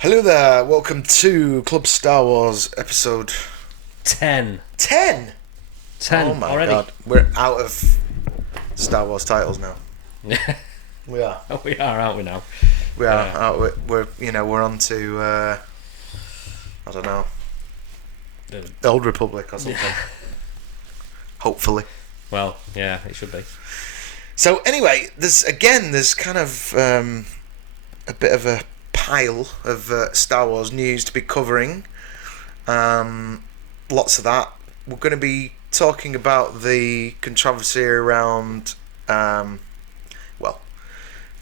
Hello there, welcome to Club Star Wars episode 10. 10! 10 Oh my already. god, we're out of Star Wars titles now. We are. We are, aren't we now? We are. We're on to, I don't know, The- the Old Republic or something. Hopefully. Well, yeah, it should be. So anyway, there's kind of a bit of a pile of Star Wars news to be covering. Lots of that. We're going to be talking about the controversy around,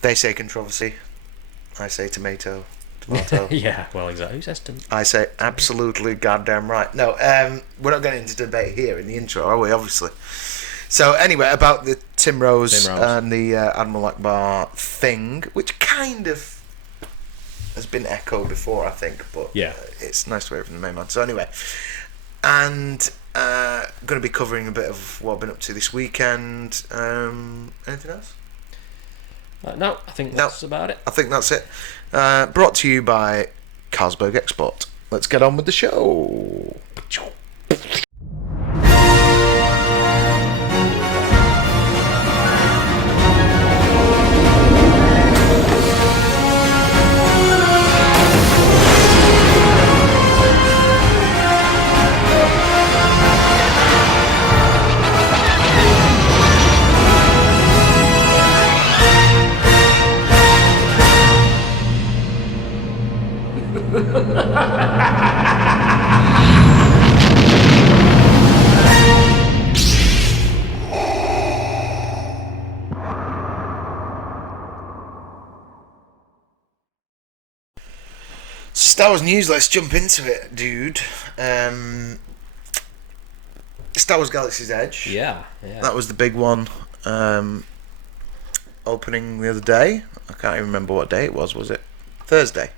they say controversy, I say tomato. Yeah, well, exactly. Who says to... I say absolutely goddamn right. No, we're not getting into debate here in the intro, are we? Obviously. So anyway, about the Tim Rose and the Admiral Akbar thing, which kind of has been echoed before, I think, but Yeah. it's nice to hear it from the main man. So anyway, and going to be covering a bit of what I've been up to this weekend. Anything else? No, I think that's about it. I think that's it. Brought to you by Carlsberg Export. Let's get on with the show. Star Wars news, let's jump into it, dude. Star Wars Galaxy's Edge. Yeah. That was the big one. Opening the other day. I can't even remember what day it was it? Thursday?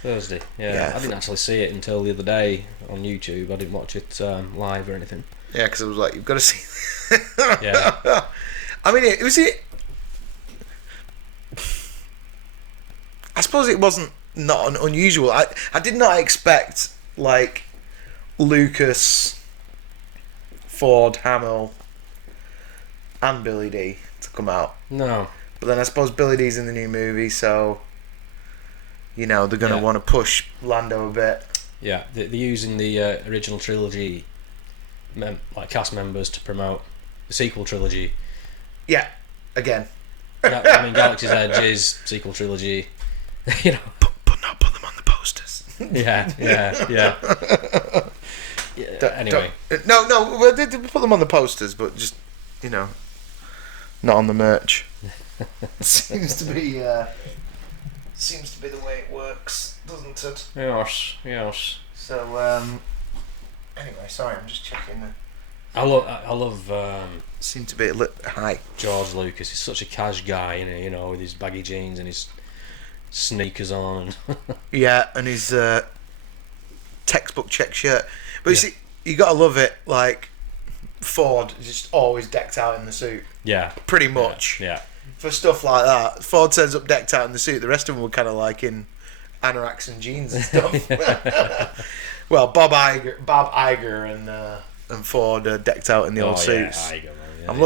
Thursday, yeah. I didn't actually see it until the other day on YouTube. I didn't watch it live or anything. Yeah, because I was like, you've got to see. Yeah. I mean, it was it. I suppose it wasn't not an unusual. I did not expect like Lucas, Ford, Hamill, and Billy D to come out. No. But then I suppose Billy D's in the new movie, so you know they're gonna want to push Lando a bit. Yeah, they're using the original trilogy like cast members to promote the sequel trilogy. Yeah, again. I mean, Galaxy's Edge is sequel trilogy. You know. But not put them on the posters. Yeah. Anyway. No. Well, they put them on the posters, but just not on the merch. Seems to be the way it works, doesn't it? Yes. So anyway, sorry, I'm just checking. I love Seem to be a lit high. George Lucas. He's such a cash guy, you know, with his baggy jeans and his sneakers on. Yeah, and his textbook check shirt. But you see, you gotta love it. Like Ford is just always decked out in the suit. Yeah. Pretty much. Yeah. For stuff like that, Ford turns up decked out in the suit. The rest of them were kind of like in anoraks and jeans and stuff. Well, Bob Iger and Ford are decked out in the old suits. Iger, man, yeah, I'm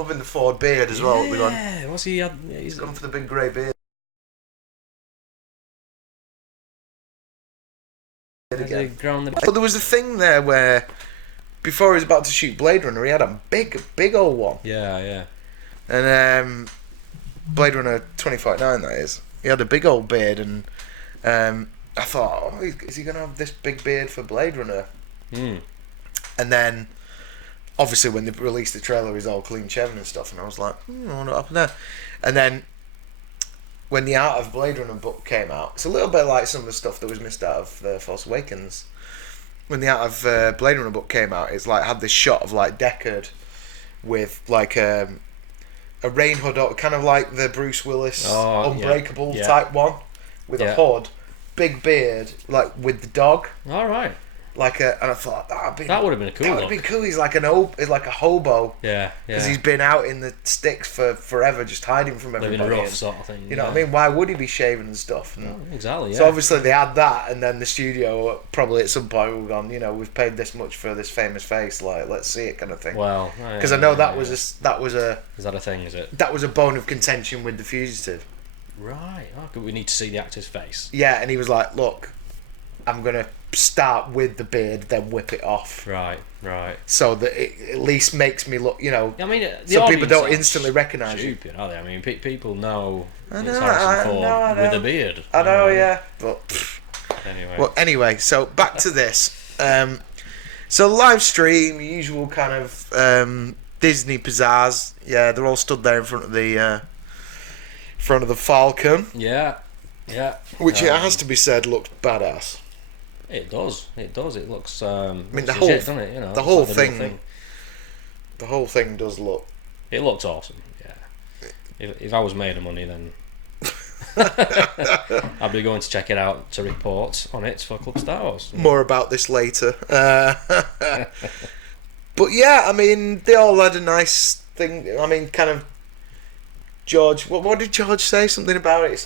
loving the Ford beard as well. Yeah. What's he? He's gone for the big grey beard. But there was a thing there where before he was about to shoot Blade Runner, he had a big old one. Yeah. And Blade Runner 2049, that is. He had a big old beard, and I thought, oh, is he going to have this big beard for Blade Runner? Mm. And then, obviously, when they released the trailer, he's all clean shaven and stuff, and I was like, I wonder what happened there. And then, when the Art of Blade Runner book came out, it's a little bit like some of the stuff that was missed out of Force Awakens. When the Art of Blade Runner book came out, it's like had this shot of like Deckard with like a rain hood, kind of like the Bruce Willis Unbreakable type one, with a hood, big beard, like with the dog. All right. and I thought that would have been a cool That would look. have been cool. He's like he's like a hobo. Yeah, Because he's been out in the sticks for forever, just hiding from everybody. living rough and, sort of thing. You know what I mean? Why would he be shaving and stuff? And, Exactly. Yeah. So obviously they had that, and then the studio probably at some point we've gone, we've paid this much for this famous face, like let's see it, kind of thing. Well, because I know that was is a that a thing? Is it? that was a bone of contention with the fugitive. Right. Oh, we need to see the actor's face. Yeah, and he was like, "Look, I'm gonna start with the beard, then whip it off, Right. so that it at least makes me look, I mean, so people don't instantly recognise you." Stupid, are they? I mean, people know I know, it's Harrison I Ford know. with a beard. I know, yeah, but Anyway. well, anyway, so back to this. So live stream, usual kind of Disney pizzazz. Yeah, they're all stood there in front of the Falcon, Yeah. which it has to be said looked badass. It does. It looks. I mean, doesn't it? the whole like the new thing. The whole thing does look. It looks awesome. Yeah. If I was made of money, then I'd be going to check it out to report on it for Club Star Wars. More about this later. But yeah, I mean, they all had a nice thing. I mean, kind of. George, what did George say? Something about it. It's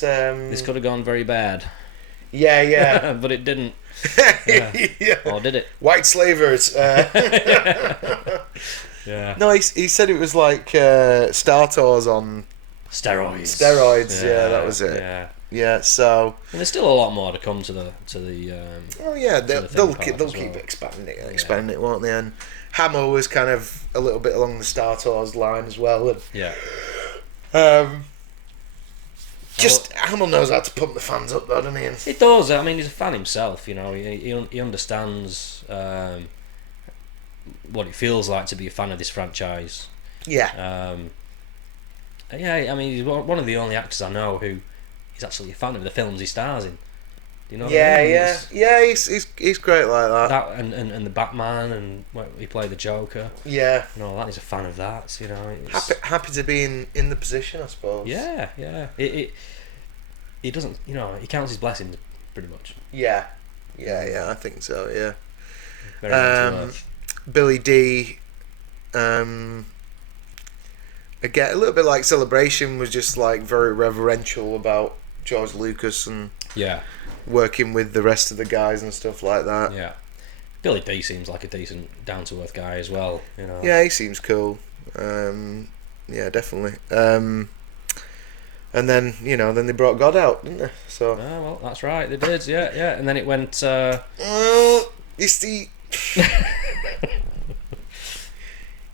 This could have gone very bad. Yeah. But it didn't. Yeah. Or did it? White slavers. Yeah. No, he said it was like Star Tours on Steroids. Yeah, that was it. Yeah. So. And there's still a lot more to come to the. Oh yeah, they'll keep well. expanding it, won't they? And Hamill was kind of a little bit along the Star Tours line as well. And, Yeah. Hamill knows how to pump the fans up, though, doesn't he? And He does. I mean, he's a fan himself. He understands what it feels like to be a fan of this franchise. yeah, Yeah. I mean, he's one of the only actors I know who is actually a fan of the films he stars in. Do you know what I mean? Yeah. He's great like that. That and the Batman and he played the Joker. Yeah, And all that. He's a fan of that. It's, happy to be in the position, I suppose. Yeah. He doesn't. He counts his blessings pretty much. Yeah. I think so. Yeah. Very down to earth. Billy D. Again, a little bit like Celebration, was just like very reverential about George Lucas and Yeah. working with the rest of the guys and stuff like that. Yeah. Billy D seems like a decent, down to earth guy as well. Yeah, he seems cool. Yeah, definitely. And then then they brought God out, didn't they? So. Oh, well, that's right. They did. Yeah. And then it went. You see.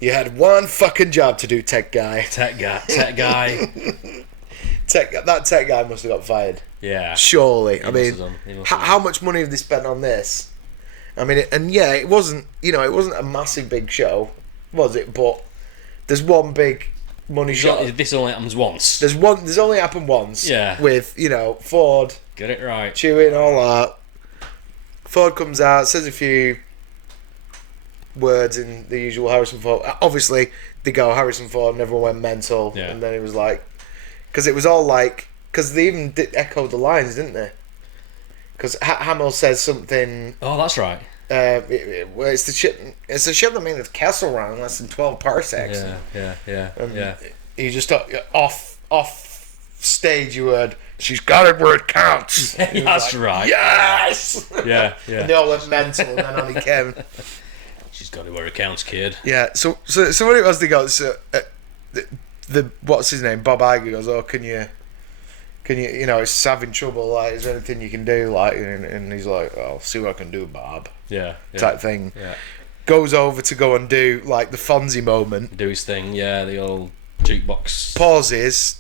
You had one fucking job to do, tech guy. Tech guy. That tech guy must have got fired. Yeah. Surely. I mean, He must have how much money have they spent on this? I mean, it wasn't. It wasn't a massive big show, was it? But there's one big money shot. This only happens once. There's one. There's only happened once. Yeah. With Ford. Get it right. Chewing all that. Ford comes out, says a few words in the usual Harrison Ford. Obviously, they go Harrison Ford, and everyone went mental. Yeah. And then it was like, because it was all like, because they even echoed the lines, didn't they? Because Hamill says something. Oh, that's right. Well, it's the ship. It's the ship that made the Kessel Run in less than 12 parsecs. Yeah. You just off stage. You heard, "She's got it where it counts." That's right. Yes. Yeah. And they all went mental, and then on he came. She's got it where it counts, kid. Yeah. So what it was, they go. So the what's his name? Bob Iger goes, "Oh, can you? It's having trouble. Like, is there anything you can do?" Like, and he's like, "I'll see what I can do, Bob." Yeah. Type thing. Yeah. Goes over to go and do like the Fonzie moment. Do his thing. Yeah, the old jukebox. Pauses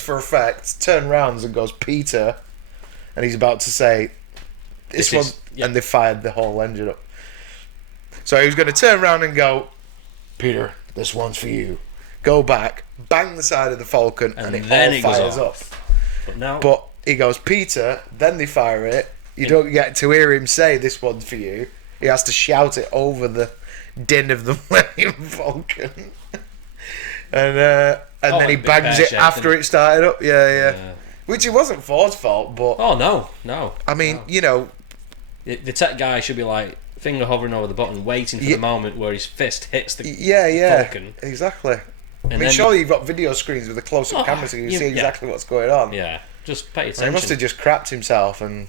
for effect. Turn rounds and goes, "Peter," and he's about to say, "This one," and they fired the whole engine up. So he was going to turn around and go, "Peter, this one's for you." Go back, bang the side of the Falcon, and it then all it goes fires off. up. But he goes, "Peter," then they fire it. You don't get to hear him say, "This one's for you." He has to shout it over the din of the Millennium Falcon. And then he bangs it after it started up. Yeah. Which it wasn't Ford's fault, but... Oh, no. I mean, The tech guy should be like finger hovering over the button, waiting for the moment where his fist hits the Falcon. Exactly. And I mean, surely you've got video screens with a close-up camera so you can see exactly what's going on. Yeah, just pay attention. He must have just crapped himself and...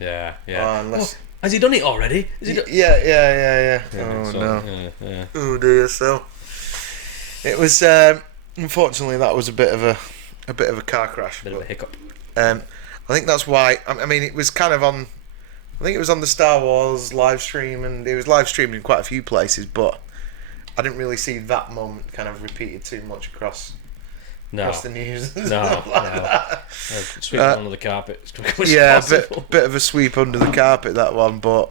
Yeah. Unless... has he done it already? Yeah. Oh, no. Yeah. Oh, dear. So, it was... unfortunately, that was a bit of a car crash. Bit of a hiccup. I think that's why... I mean, it was kind of on... I think it was on the Star Wars live stream, and it was live streamed in quite a few places, but I didn't really see that moment kind of repeated too much across the news. No. Sweep it under the carpet. Bit of a sweep under the carpet, that one, but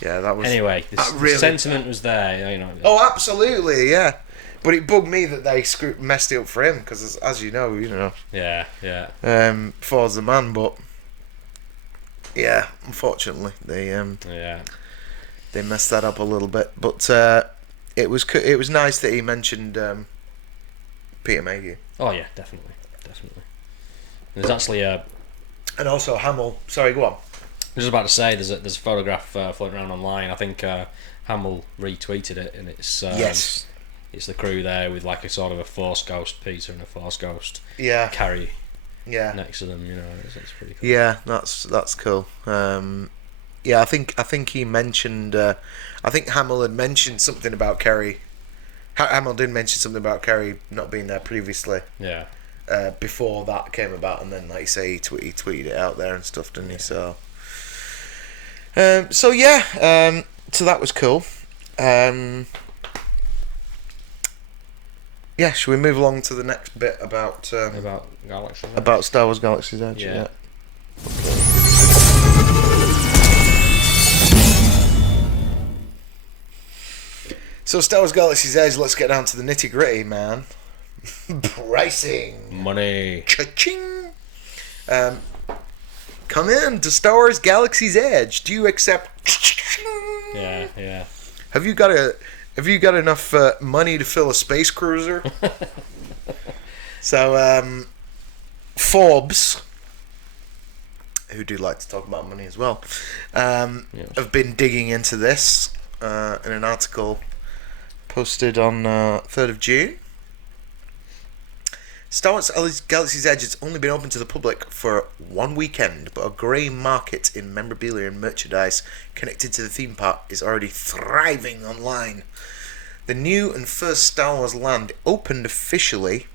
yeah, that was... Anyway, the sentiment was there, you know. Oh, absolutely, yeah. But it bugged me that they messed it up for him, because as you know. Yeah. Ford's the man, but... Yeah, unfortunately, they messed that up a little bit, but it was nice that he mentioned Peter Mayhew. Oh yeah, definitely. There's actually and also Hamill. Sorry, go on. I was about to say there's a photograph floating around online. I think Hamill retweeted it, and it's yes, it's the crew there with like a sort of a Force Ghost Peter and a Force Ghost Carrie. Yeah, next to them, you know, that's pretty cool. Yeah, that's cool. I think he mentioned. I think Hamill had mentioned something about Carrie. Hamill did mention something about Carrie not being there previously. Yeah. Before that came about, and then, like you say, he tweeted it out there and stuff, didn't he? So. So that was cool. Yeah, should we move along to the next bit about Galaxy? About Star Wars Galaxy's Edge? Yeah. Okay. So Star Wars Galaxy's Edge, let's get down to the nitty gritty, man. Pricing. Money. Cha-ching. Come in to Star Wars Galaxy's Edge. Do you accept? Yeah. Have you got enough money to fill a space cruiser? So, Forbes, who do like to talk about money as well, have been digging into this in an article posted on 3rd of June. Star Wars Galaxy's Edge has only been open to the public for one weekend, but a grey market in memorabilia and merchandise connected to the theme park is already thriving online. The new and first Star Wars land opened officially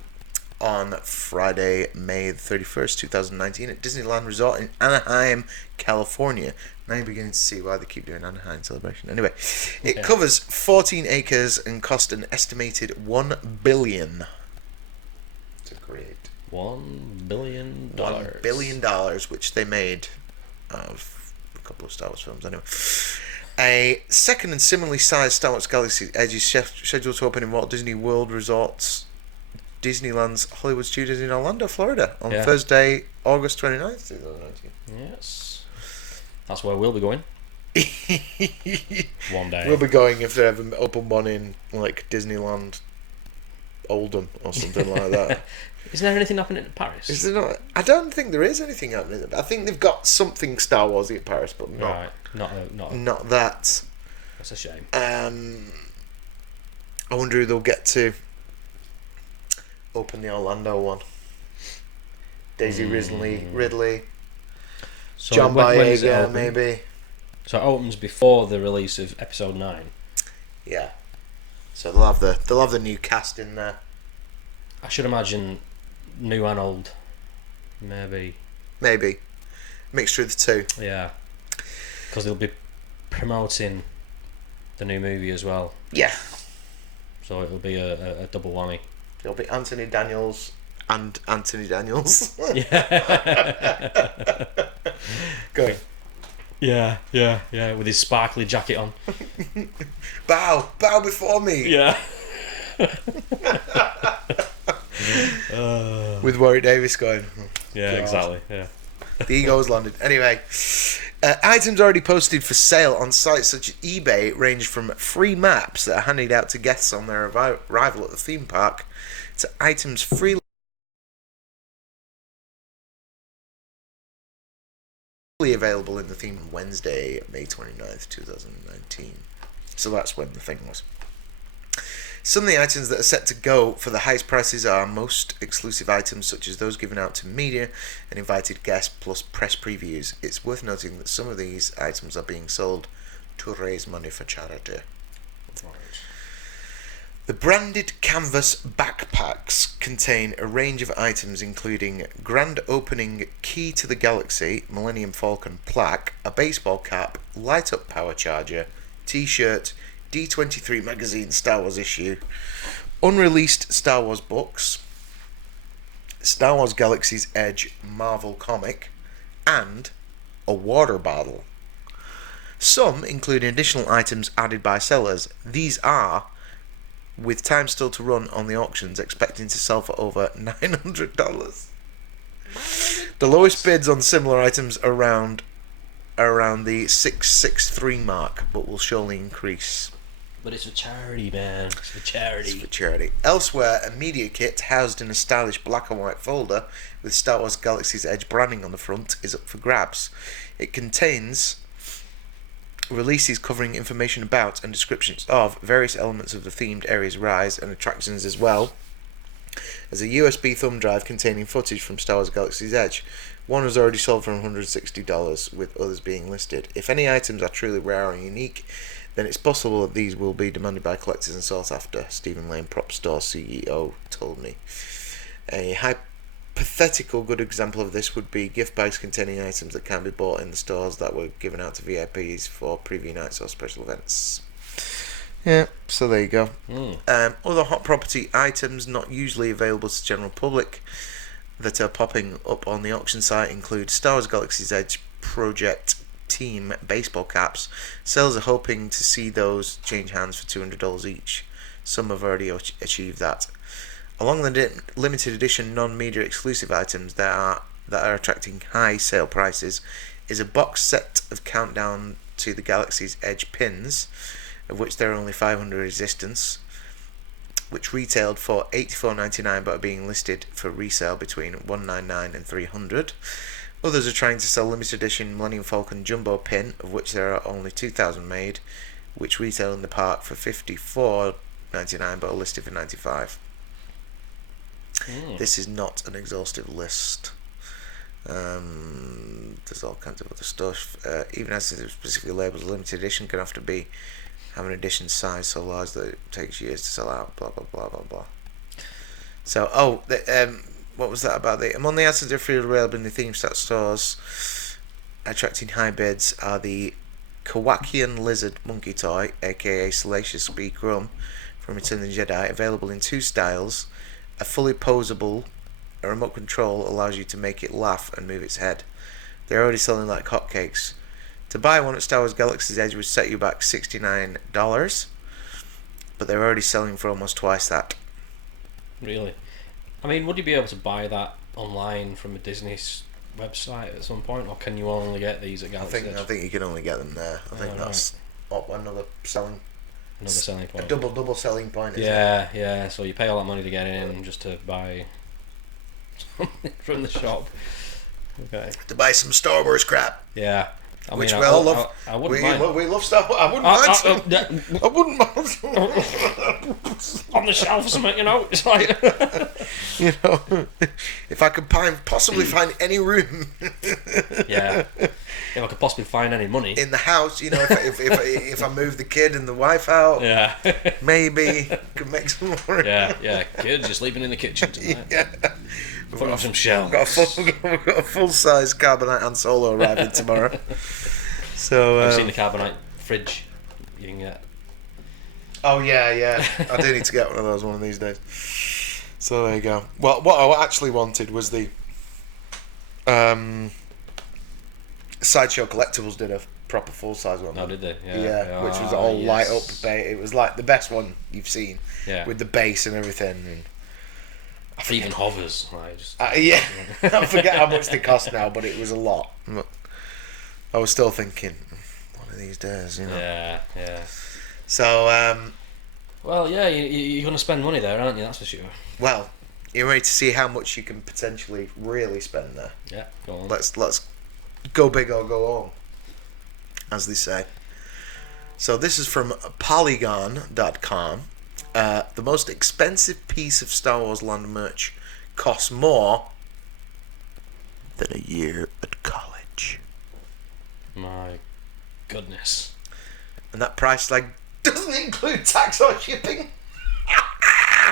on Friday, May 31st, 2019 at Disneyland Resort in Anaheim, California. Now you're beginning to see why they keep doing Anaheim celebration. Anyway, it covers 14 acres and cost an estimated $1 billion to create. $1 billion. $1 billion, which they made of a couple of Star Wars films anyway. A second and similarly sized Star Wars Galaxy's Edge is scheduled to open in Walt Disney World Resorts, Disneyland's Hollywood Studios in Orlando, Florida, on Thursday, August 29th, 2019. Yes. That's where we'll be going. One day. We'll be going if they ever open one in, like, Disneyland Oldham or something like that. Isn't there anything happening in Paris? Is there not? I don't think there is anything happening. I think they've got something Star Warsy at Paris, but not. Right. Not that. That's a shame. I wonder who they'll get to open the Orlando one. Daisy Ridley, so John Boyega, maybe. So it opens before the release of Episode 9. Yeah. So they'll have the new cast in there. I should imagine new and old. Maybe. Mixture of the two. Yeah. Because they'll be promoting the new movie as well. Yeah. So it'll be a double whammy. It'll be Anthony Daniels and Anthony Daniels. Yeah. Going. Yeah, with his sparkly jacket on. Bow before me. Yeah. With Warwick Davis going. Yeah, God. Exactly. Yeah. The ego's landed. Anyway, items already posted for sale on sites such as eBay range from free maps that are handed out to guests on their arrival at the theme park to items free fully available in the theme on Wednesday, May 29th, 2019. So that's when the thing was. Some of the items that are set to go for the highest prices are most exclusive items, such as those given out to media and invited guests, plus press previews. It's worth noting that some of these items are being sold to raise money for charity. The branded canvas backpacks contain a range of items including grand opening Key to the Galaxy Millennium Falcon plaque, a baseball cap, light-up power charger, t-shirt, D23 magazine Star Wars issue, unreleased Star Wars books, Star Wars Galaxy's Edge Marvel comic, and a water bottle. Some include additional items added by sellers. These are, with time still to run on the auctions, expecting to sell for over $900. The lowest bids on similar items are around the $663 mark, but will surely increase. But it's for charity, man. It's for charity. Elsewhere, a media kit housed in a stylish black and white folder with Star Wars Galaxy's Edge branding on the front is up for grabs. It contains releases covering information about and descriptions of various elements of the themed area's rise and attractions, as well as a USB thumb drive containing footage from Star Wars Galaxy's Edge. One was already sold for $160, with others being listed. If any items are truly rare and unique, then it's possible that these will be demanded by collectors and sought after, Stephen Lane, Prop Store CEO, told me. A hypothetical good example of this would be gift bags containing items that can be bought in the stores that were given out to VIPs for preview nights or special events. Yeah, so there you go. Other hot property items not usually available to the general public that are popping up on the auction site include Star Wars Galaxy's Edge Project Team baseball caps. Sellers are hoping to see those change hands for $200 each. Some have already achieved that. Along the limited edition non-media exclusive items that are attracting high sale prices is a box set of Countdown to the Galaxy's Edge pins, of which there are only 500 existence, which retailed for $84.99 but are being listed for resale between $199 and $300. Others are trying to sell limited edition Millennium Falcon Jumbo pin, of which there are only 2,000 made, which retail in the park for $54.99 but are listed for $95. This is not an exhaustive list. There's all kinds of other stuff. Even as it's specifically labelled limited edition, can have to be have an edition size so large that it takes years to sell out. Blah blah blah blah blah. So, what was that about? Among the items that are freely available in the theme set stores, attracting high bids are the Kowakian Lizard Monkey Toy, aka Salacious Speak Rum, from Return of the Jedi, available in two styles. A fully posable remote control allows you to make it laugh and move its head. They're already selling like hotcakes. To buy one at Star Wars Galaxy's Edge would set you back $69, but they're already selling for almost twice that. Really? I mean, would you be able to buy that online from a Disney's website at some point, or can you only get these at Galaxy's Edge? I think you can only get them there. I think that's another selling point. A double selling point, isn't it? Yeah. So you pay all that money to get in just to buy something from the shop. Okay. To buy some Star Wars crap. Yeah. Which we all love. I wouldn't mind. We love Star Wars. I wouldn't mind. On the shelf or something, It's like... if I could possibly find any room. Yeah. If I could possibly find any money. In the house, if I move the kid and the wife out. Yeah. Maybe could make some more. Yeah. Kids, you're sleeping in the kitchen tonight. Yeah. Put on some shelves. We've got a full-size Carbonite Han Solo arriving tomorrow. So I've seen the Carbonite fridge you can get. Oh yeah. I do need to get one of those one of these days. So there you go. Well, what I actually wanted was the Sideshow Collectibles did a proper full-size one. Oh, did they? Yeah, which was all light up. It was like the best one you've seen. Yeah. With the base and everything. And it even hovers. Yeah, I forget how much they cost now, but it was a lot. But I was still thinking, one of these days, Yeah. So, well, yeah, you're going to spend money there, aren't you? That's for sure. Well, you're ready to see how much you can potentially really spend there. Yeah, go on. Let's go big or go home, as they say. So this is from Polygon.com. The most expensive piece of Star Wars Land merch costs more than a year at college. My goodness. And that price tag doesn't include tax or shipping.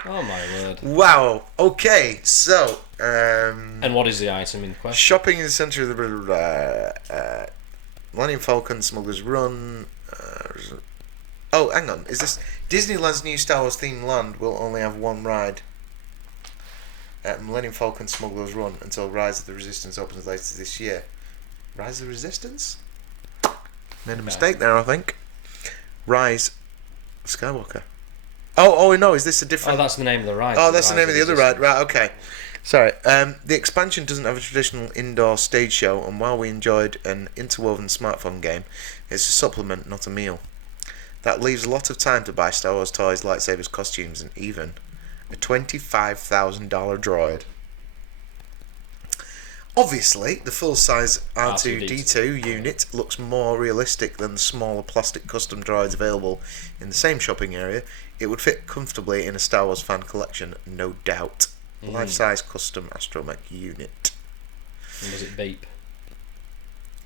Oh my word. Wow. Okay, so And what is the item in question? shopping in the centre of the Millennium Falcon, Smuggler's Run. Oh, hang on. Is this Disneyland's new Star Wars themed land will only have one ride? Millennium Falcon, Smuggler's Run until Rise of the Resistance opens later this year. Rise of the Resistance? Made a mistake there, I think. Rise of Skywalker. Oh no, is this a different... Oh, that's the name of the ride. Oh, that's the name of the other ride. Right, okay. Sorry. The expansion doesn't have a traditional indoor stage show, and while we enjoyed an interwoven smartphone game, it's a supplement, not a meal. That leaves a lot of time to buy Star Wars toys, lightsabers, costumes, and even a $25,000 droid. Obviously, the full-size R2-D2 unit looks more realistic than the smaller plastic custom droids available in the same shopping area. It would fit comfortably in a Star Wars fan collection, no doubt. Life-size custom astromech unit. And does it beep?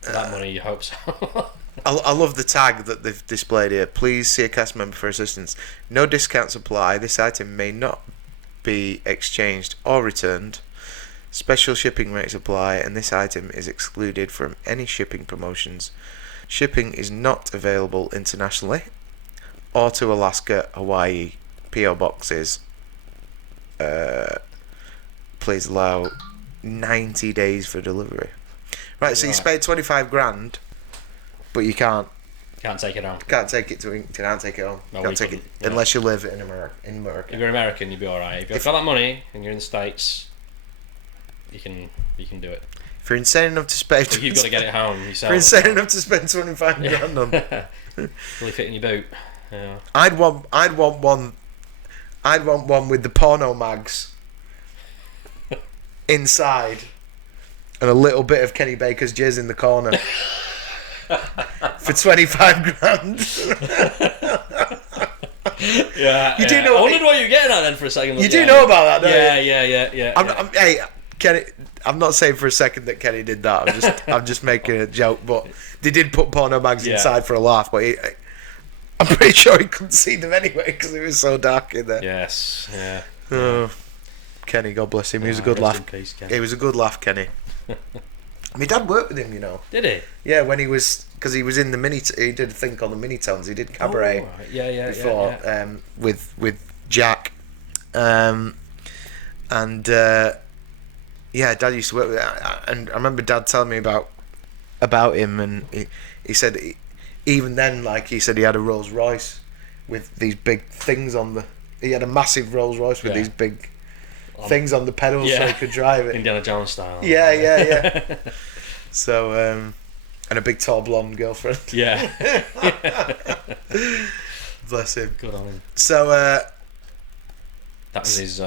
For that money, you hope so. I love the tag that they've displayed here. Please see a cast member for assistance. No discounts apply. This item may not be exchanged or returned. Special shipping rates apply, and this item is excluded from any shipping promotions. Shipping is not available internationally or to Alaska, Hawaii. PO boxes. Please allow 90 days for delivery. Right, so you paid 25 grand, but you can't take it home. Can't take it home. No, Can't take it unless you live in America. If you're American, you'll be alright. If you've got that money and you're in the States, you can do it. If you're insane enough to spend, But you've got to get it home yourself. If you're insane enough to spend 25 grand on, Really fit in your boot. Yeah. I'd want one with the porno mags inside, and a little bit of Kenny Baker's jizz in the corner for 25 grand. Yeah, you do know. I wondered what you were getting at then for a second. You do know about that, don't you? Yeah. Hey, Kenny. I'm not saying for a second that Kenny did that. I'm just making a joke. But they did put porno mags inside for a laugh. But I'm pretty sure he couldn't see them anyway because it was so dark in there. Yes. Yeah. Oh, Kenny, God bless him. He was a good laugh. Peace, He was a good laugh, Kenny. My dad worked with him, you know. Did he? Yeah, when he was, because he was in the he did a thing called the Minitones. He did cabaret. Oh, right. Yeah. Before, with Jack, yeah, Dad used to work with him. And I remember Dad telling me about him, and he said even then, like he said, he had a Rolls Royce with these big things on the. He had a massive Rolls Royce with these big things on the pedals so he could drive it. Indiana Jones style. Yeah. So, and a big tall blonde girlfriend. Yeah. Bless him. Good on him. So, that was his.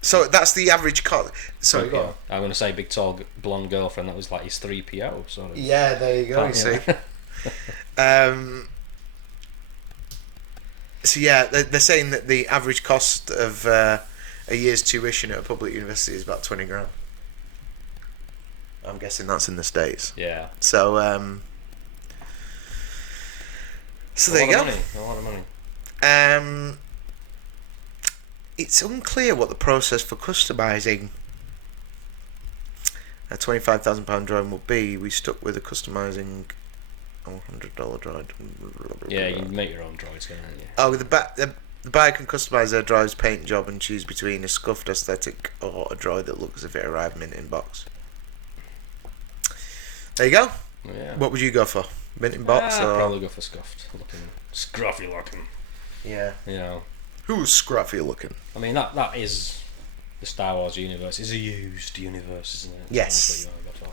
So that's the average cost. Sorry, go on. I'm going to say big tall blonde girlfriend. That was like his 3PO sort of. Yeah, there you go. You see. So yeah, they're saying that the average cost of a year's tuition at a public university is about 20 grand. I'm guessing that's in the States. Yeah. So there you go. A lot of money. It's unclear what the process for customising a £25,000 droid will be. We stuck with a customising $100 droid. Yeah, you can make your own droids, can't you? Oh, the buyer can customise their droid's paint job and choose between a scuffed aesthetic or a droid that looks as if it arrived mint in box. There you go. Yeah. What would you go for? Mint in box I'd or? probably go for scuffed looking, scruffy looking. Yeah. You know. Who's scruffy looking? I mean that is the Star Wars universe. It's a used universe, isn't it? Yes. That's what you want to go for.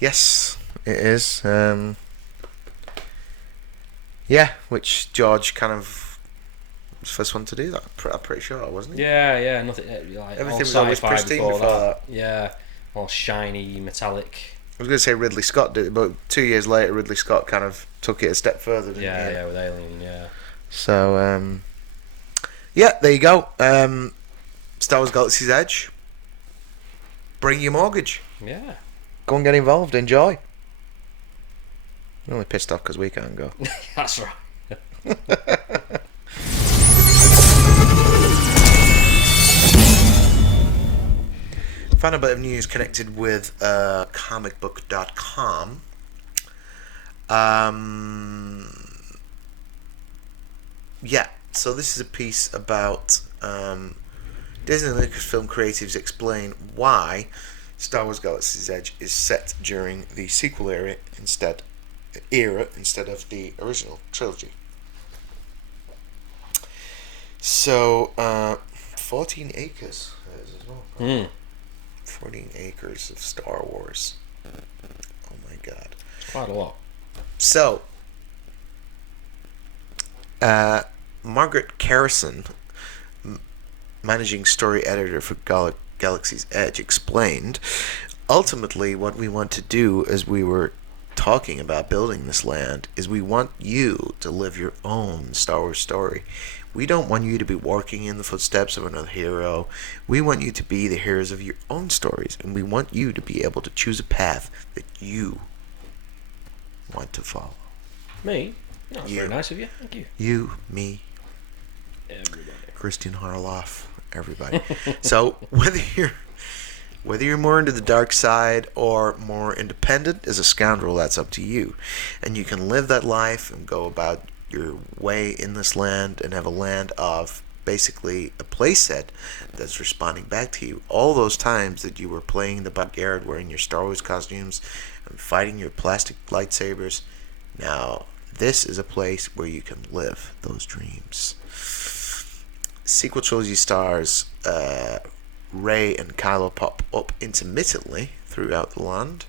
Yes, it is. Yeah, which George kind of was the first one to do that. I'm pretty sure, wasn't he? Yeah. Nothing like everything all was always sci-fi pristine before that. Yeah, all shiny, metallic. I was going to say Ridley Scott did it, but 2 years later, Ridley Scott kind of took it a step further, didn't he? Yeah, with Alien, yeah. So, yeah, there you go. Star Wars Galaxy's Edge. Bring your mortgage. Yeah. Go and get involved. Enjoy. I'm only pissed off because we can't go. That's right. Found a bit of news connected with comicbook.com. Yeah, so this is a piece about Disney and Lucasfilm creatives explain why Star Wars Galaxy's Edge is set during the sequel era instead of the original trilogy. So, 14 acres as well. 14 acres of Star Wars. Oh my god. Quite a lot. So, Margaret Carrison, managing story editor for Galaxy's Edge, explained, ultimately what we want to do as we were talking about building this land is we want you to live your own Star Wars story. We don't want you to be walking in the footsteps of another hero. We want you to be the heroes of your own stories, and we want you to be able to choose a path that you want to follow. Me? No, that's very nice of you. Thank you. You, me, everybody. Christian Harloff, everybody. So whether you're more into the dark side or more independent as a scoundrel, that's up to you. And you can live that life and go about your way in this land and have a land of basically a playset that's responding back to you. All those times that you were playing the backyard wearing your Star Wars costumes and fighting your plastic lightsabers, now this is a place where you can live those dreams. Sequel trilogy stars Rey and Kylo pop up intermittently throughout the land,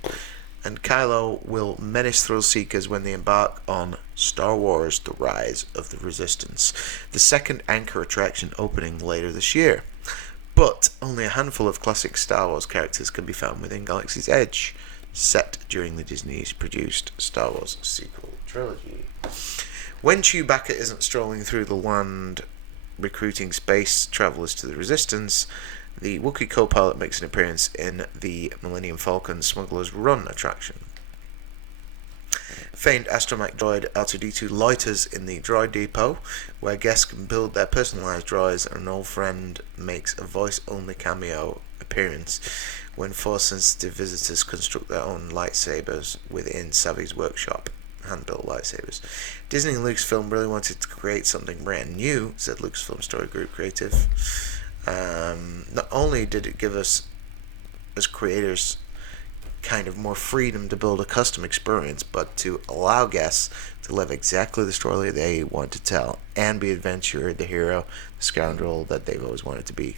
and Kylo will menace thrill seekers when they embark on Star Wars: The Rise of the Resistance, the second anchor attraction opening later this year. But only a handful of classic Star Wars characters can be found within Galaxy's Edge, set during the Disney's produced Star Wars sequel trilogy. When Chewbacca isn't strolling through the land recruiting space travelers to the Resistance, the Wookiee co-pilot makes an appearance in the Millennium Falcon Smuggler's Run attraction. Famed astromech droid R2-D2 loiters in the droid depot, where guests can build their personalised droids, and an old friend makes a voice-only cameo appearance when Force-sensitive visitors construct their own lightsabers within Savvy's workshop. Hand-built lightsabers. Disney and Lucasfilm really wanted to create something brand new, said Lucasfilm Story Group creative. Not only did it give us, as creators, kind of more freedom to build a custom experience, but to allow guests to live exactly the story they want to tell and be adventurer, the hero, the scoundrel that they've always wanted to be.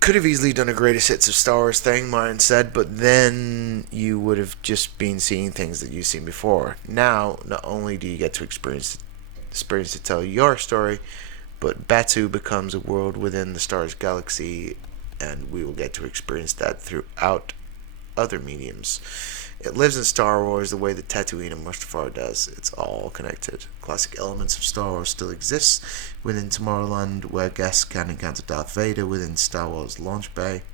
Could have easily done a greatest hits of Star Wars thing, Martin said, but then you would have just been seeing things that you've seen before. Now, not only do you get to experience to tell your story, but Batu becomes a world within the Star Wars galaxy, and we will get to experience that throughout other mediums. It lives in Star Wars the way that Tatooine and Mustafar does. It's all connected. Classic elements of Star Wars still exist within Tomorrowland, where guests can encounter Darth Vader within Star Wars Launch Bay,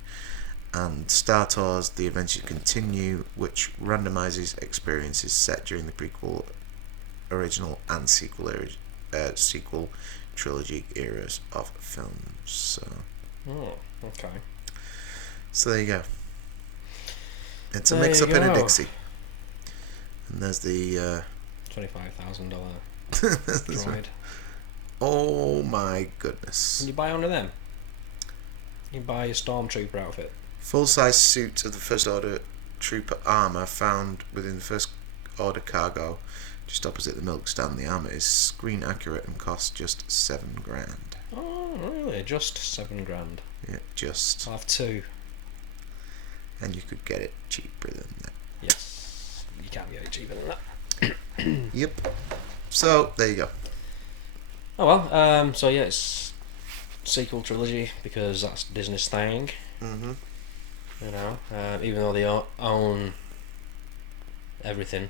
and Star Tours: The Adventures Continue, which randomizes experiences set during the prequel, original, and sequel trilogy eras of films. So, okay. So there you go. It's a mix-up in a Dixie. And there's the $25,000 droid. Oh my goodness. Can you buy one of them? You can buy a Stormtrooper outfit. Full-size suit of the First Order Trooper armour found within the First Order cargo just opposite the milk stand. The armour is screen accurate and costs just $7,000. Oh, really? Just $7,000? Yeah, just. I'll have two. And you could get it cheaper than that. Yes, you can't get it cheaper than that. Yep. So there you go. Oh well. So yeah, it's sequel trilogy because that's Disney's thing. You know, even though they own everything.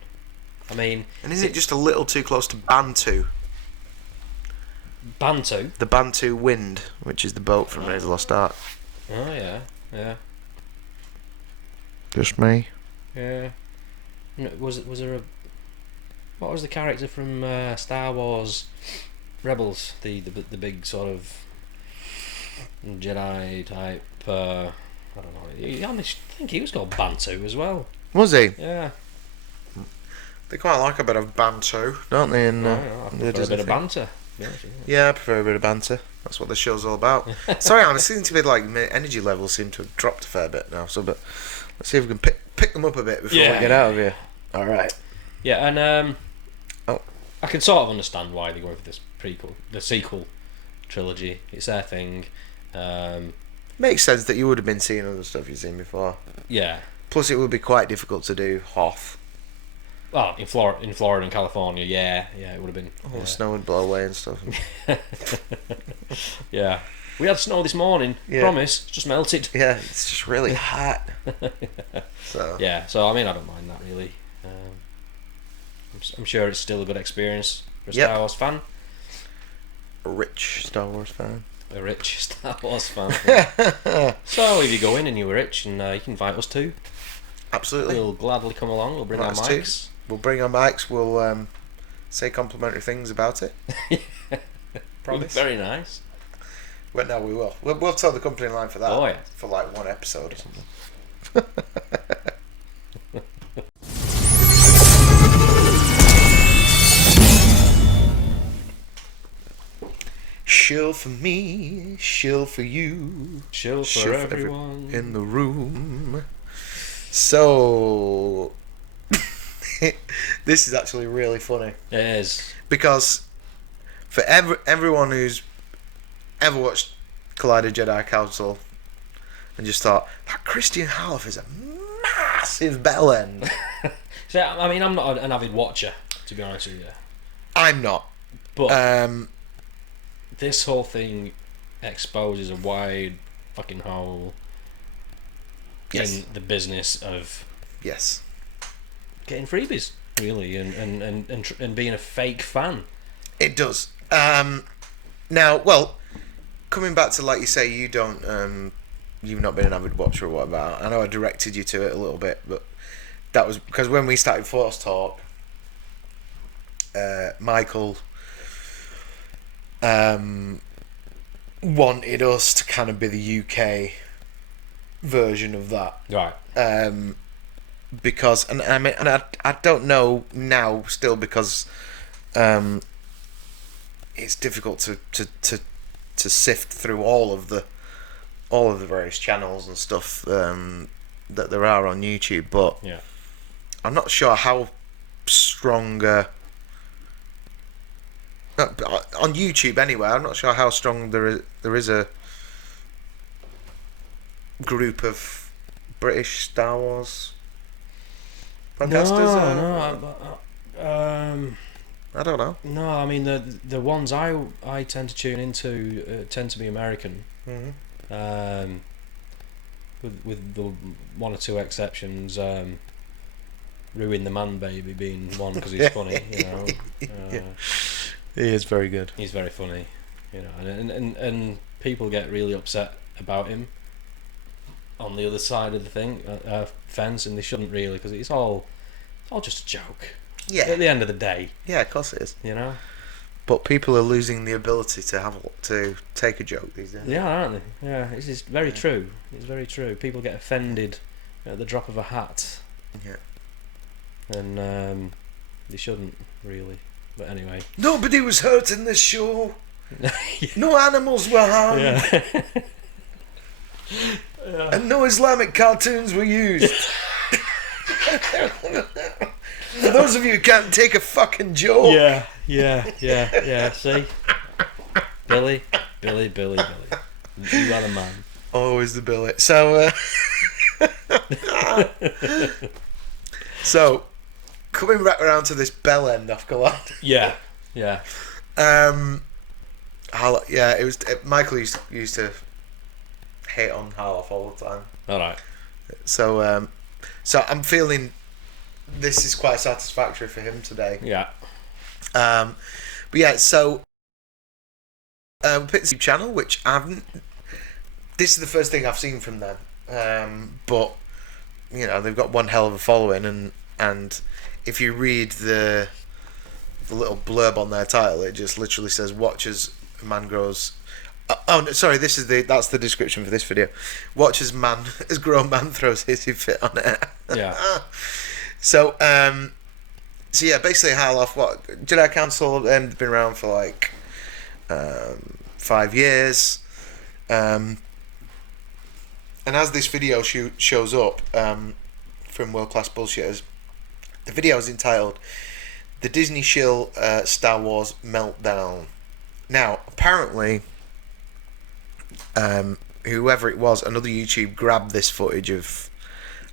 I mean, And is it just a little too close to Bantu? Bantu. The Bantu Wind, which is the boat from Raiders of the Lost Ark. Oh yeah. Just me. Yeah. No, was there a... What was the character from Star Wars Rebels? The big sort of Jedi type. I don't know. I think he was called Bantu as well. Was he? Yeah. They quite like a bit of Bantu, don't they? In I prefer a bit of banter. Yeah, I prefer a bit of banter. That's what the show's all about. Sorry, I'm seeming to be like my energy levels seem to have dropped a fair bit now. So, but let's see if we can pick them up a bit before we get out of here. All right. Yeah, and Oh. I can sort of understand why they're going for this the sequel trilogy. It's their thing. Makes sense that you would have been seeing other stuff you've seen before. Yeah. Plus, it would be quite difficult to do Hoth. Well, in Florida and California, yeah, it would have been. All the snow would blow away and stuff. Yeah. We had snow this morning. Yeah. Promise, just melted. Yeah, it's just really hot. So Yeah, so I mean, I don't mind that really. I'm sure it's still a good experience for a Star Wars fan. a rich Star Wars fan. A rich Star Wars fan. So if you go in and you're rich, and you can invite us too. Absolutely. We'll gladly come along. We'll bring our mics. We'll bring our mics. We'll say complimentary things about it. Promise. Very nice. Well, no, we will. We'll tell the company line for that. Oh yeah. For like one episode or something. Shill for me, shill for you, Chill for everyone in the room. So this is actually really funny. It is. Because for everyone who's ever watched Collider Jedi Council and just thought, that Christian Half is a massive bellend. So, I mean, I'm not an avid watcher, to be honest with you. I'm not. But this whole thing exposes a wide fucking hole in the business of yes, getting freebies, really, and being a fake fan. It does. Now, well, coming back to, like you say, you don't, you've not been an avid watcher or whatever. I know I directed you to it a little bit, but that was because when we started Force Talk, Michael wanted us to kind of be the UK version of that, Right. because and I mean, and I don't know now still because it's difficult to sift through all of the various channels and stuff that there are on YouTube, but Yeah. I'm not sure how strong on YouTube anyway. I'm not sure how strong there is a group of British Star Wars podcasters. I don't know. No, I mean the ones I tend to tune into tend to be American. Mm-hmm. With the one or two exceptions, Ruin the Man Baby being one because he's funny, you know. Yeah. He is very good. He's very funny, you know, and people get really upset about him on the other side of the thing fence, and they shouldn't really, because it's all just a joke. Yeah. At the end of the day. Yeah, of course it is. You know. But people are losing the ability to take a joke these days. Yeah, aren't they? Yeah, it's very true. It's very true. People get offended at the drop of a hat. Yeah. And they shouldn't really. But anyway. Nobody was hurt in this show. Yeah. No animals were harmed. Yeah. And no Islamic cartoons were used. For those of you who can't take a fucking joke. Yeah. See? Billy. You are the man. Always the Billy. So, so coming back around to this bell end off Galad. Yeah. It was Michael used to hate on Harloff all the time. Alright. So so I'm feeling this is quite satisfactory for him today. Yeah. But yeah, so we picked the channel, which I haven't. This is the first thing I've seen from them. But you know, they've got one hell of a following, and if you read the little blurb on their title, it just literally says "Watch as a man grows." Oh no, sorry, that's the description for this video. Watch as grown man throws hissy fit on it. Yeah. So so yeah, basically Harloff, what Jedi Council, they've been around for like 5 years, and as this video shows up from World Class Bullshitters, the video is entitled "The Disney Shill Star Wars Meltdown." Now, apparently, whoever it was, another YouTube grabbed this footage of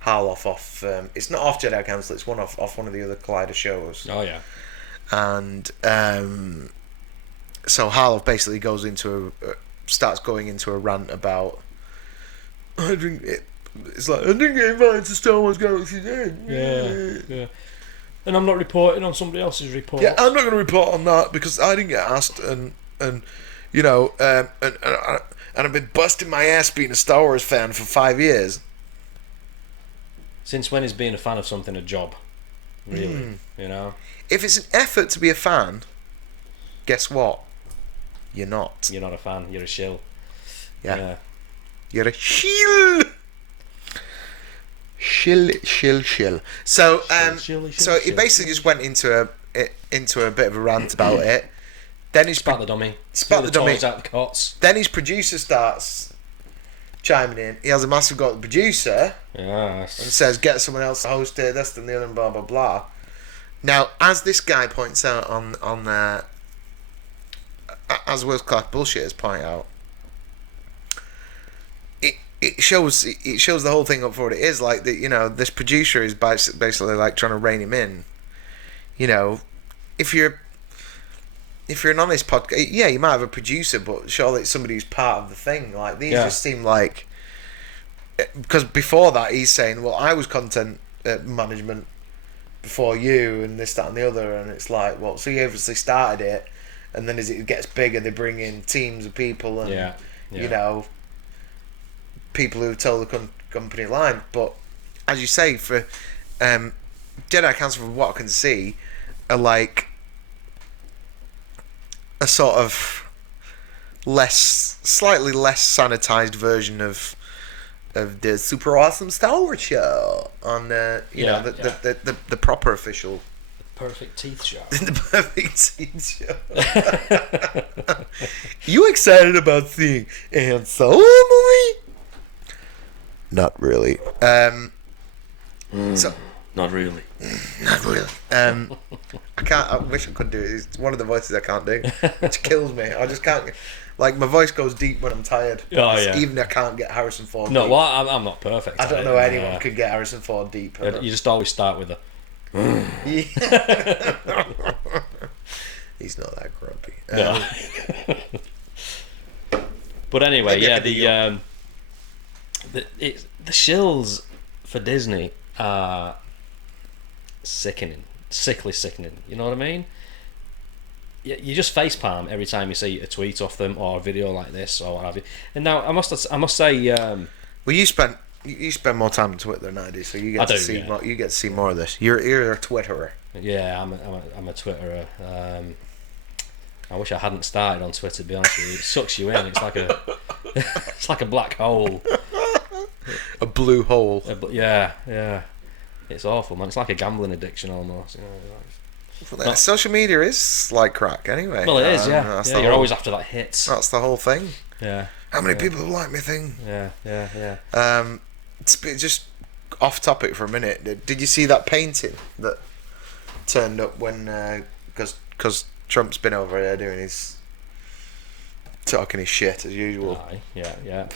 Harloff off. It's not off Jedi Council. It's off one of the other Collider shows. Oh yeah. And so Harloff basically starts going into a rant about. It's like, I didn't get invited to Star Wars Galaxy's Edge. Yeah. And I'm not reporting on somebody else's report. Yeah, I'm not going to report on that because I didn't get asked, and you know, and I've been busting my ass being a Star Wars fan for 5 years. Since when is being a fan of something a job? Really, you know. If it's an effort to be a fan, guess what? You're not. You're not a fan. You're a shill. Yeah. You're a shill. Shill. So so he basically just went into a bit of a rant about it. Then he Spat the dummy. Spat the dummy. Toys out the cots. Then his producer starts chiming in. He has a massive go at the producer. Yes. And says, get someone else to host it, this and the other, and blah blah blah. Now, as this guy points out on as World Class Bullshitters point out, it shows the whole thing up for what it is. Like, you know, this producer is basically like trying to rein him in. You know, if you're an honest podcast, yeah, you might have a producer, but surely it's somebody who's part of the thing. Like, these just seem like, because before that he's saying, well, I was content management before you, and this, that, and the other, and it's like, well, so you obviously started it, and then as it gets bigger, they bring in teams of people, and you know, people who tell the company line. But as you say, for Jedi Council, from what I can see, are like a sort of slightly less sanitized version of the super awesome Star Wars show on the proper official Perfect Teeth Show. the Perfect Teeth Show. You excited about seeing a Han Solo movie? Not really. So Not really. Not really. I can't. I wish I could do it. It's one of the voices I can't do, which kills me. I just can't. Like, my voice goes deep when I'm tired. Oh yeah. Even I can't get Harrison Ford. No, deep. well, I'm not perfect. I don't know anyone could get Harrison Ford deep. You just always start with a. He's not that grumpy. No. But anyway, yeah, the shills for Disney are sickening, sickly sickening. You know what I mean? You just facepalm every time you see a tweet off them or a video like this or what have you. And now I must say, well, you spend more time on Twitter than I do, so you get to see more. You get to see more of this. You're a Twitterer. Yeah, I'm a Twitterer. I wish I hadn't started on Twitter, to be honest with you. It sucks you in. It's like a black hole. A blue hole. Yeah. It's awful, man. It's like a gambling addiction almost. You know, well, social media is like crack, anyway. Well, it is, yeah. You're always after that hit. That's the whole thing. Yeah. How many people have liked my thing? Yeah. It's just off topic for a minute. Did you see that painting that turned up when because Trump's been over there doing talking his shit as usual? Aye, yeah.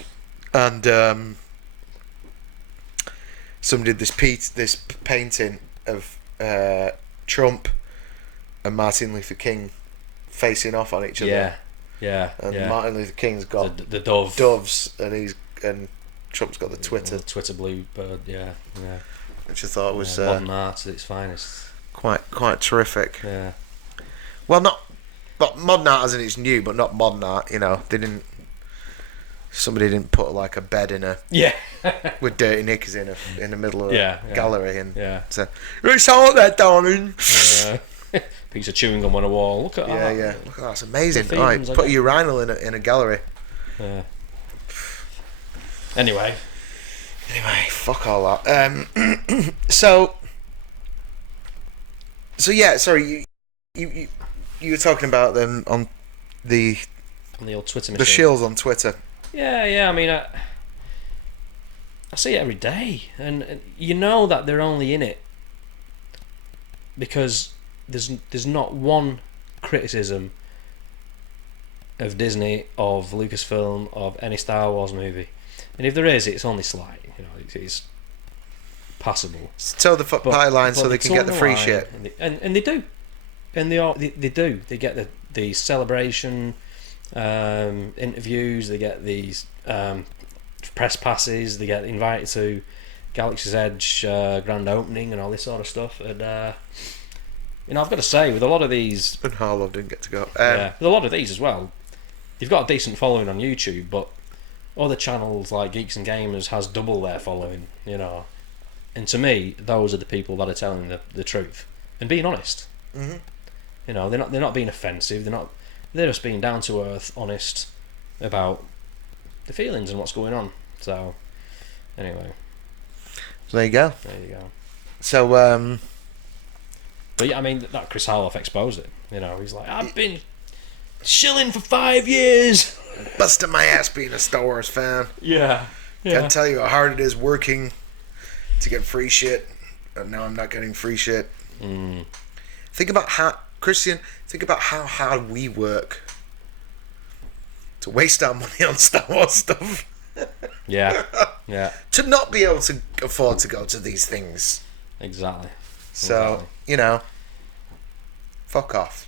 And somebody did this painting of Trump and Martin Luther King facing off on each other. Yeah. And Martin Luther King's got the dove. doves, and Trump's got the Twitter, Twitter blue bird. Yeah. which I thought was modern art at its finest. quite terrific. Yeah. Well, not modern art as in it's new, but not modern art. You know, somebody didn't put like a bed in a with dirty knickers in the middle of a gallery and say, "It's all that, darling." Piece of chewing gum on a wall. Look at that. Yeah. Look at that. That's amazing. Right, put a urinal in a gallery. Yeah. Anyway, fuck all that. So yeah. Sorry, you were talking about them on the old Twitter machine. The shills on Twitter. Yeah. I mean, I see it every day, and you know that they're only in it because there's not one criticism of Disney, of Lucasfilm, of any Star Wars movie, and if there is, it's only slight. You know, it's passable. Toe the pie line so they can get the free shit, and they do, and they do. They get the celebration interviews. They get these press passes. They get invited to Galaxy's Edge grand opening and all this sort of stuff. And you know, I've got to say, with a lot of these, and Harlow didn't get to go. With a lot of these as well, they've got a decent following on YouTube, but other channels like Geeks and Gamers has double their following. You know, and to me, those are the people that are telling the truth and being honest. Mm-hmm. You know, they're not being offensive. They're just being down to earth, honest about the feelings and what's going on. So, anyway. So there you go. So, but yeah, I mean, that Chris Harloff exposed it. You know, he's like, I've been shilling for 5 years. Busting my ass being a Star Wars fan. Yeah. Can't tell you how hard it is working to get free shit. And now I'm not getting free shit. Think about how hard we work to waste our money on Star Wars stuff. Yeah. To not be able to afford to go to these things. Exactly. So, you know, fuck off.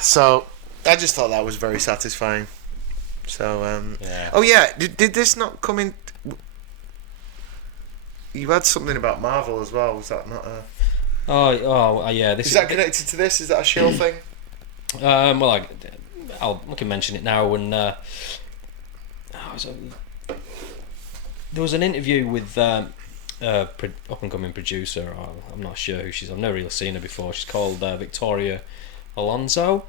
So, I just thought that was very satisfying. So, oh yeah, did this not come in? You had something about Marvel as well. Was that not a? Yeah. Is that connected to this? Is that a shill thing? Well, I can mention it now. When there was an interview with up and coming producer. I'm not sure who she is. I've never really seen her before. She's called Victoria Alonso.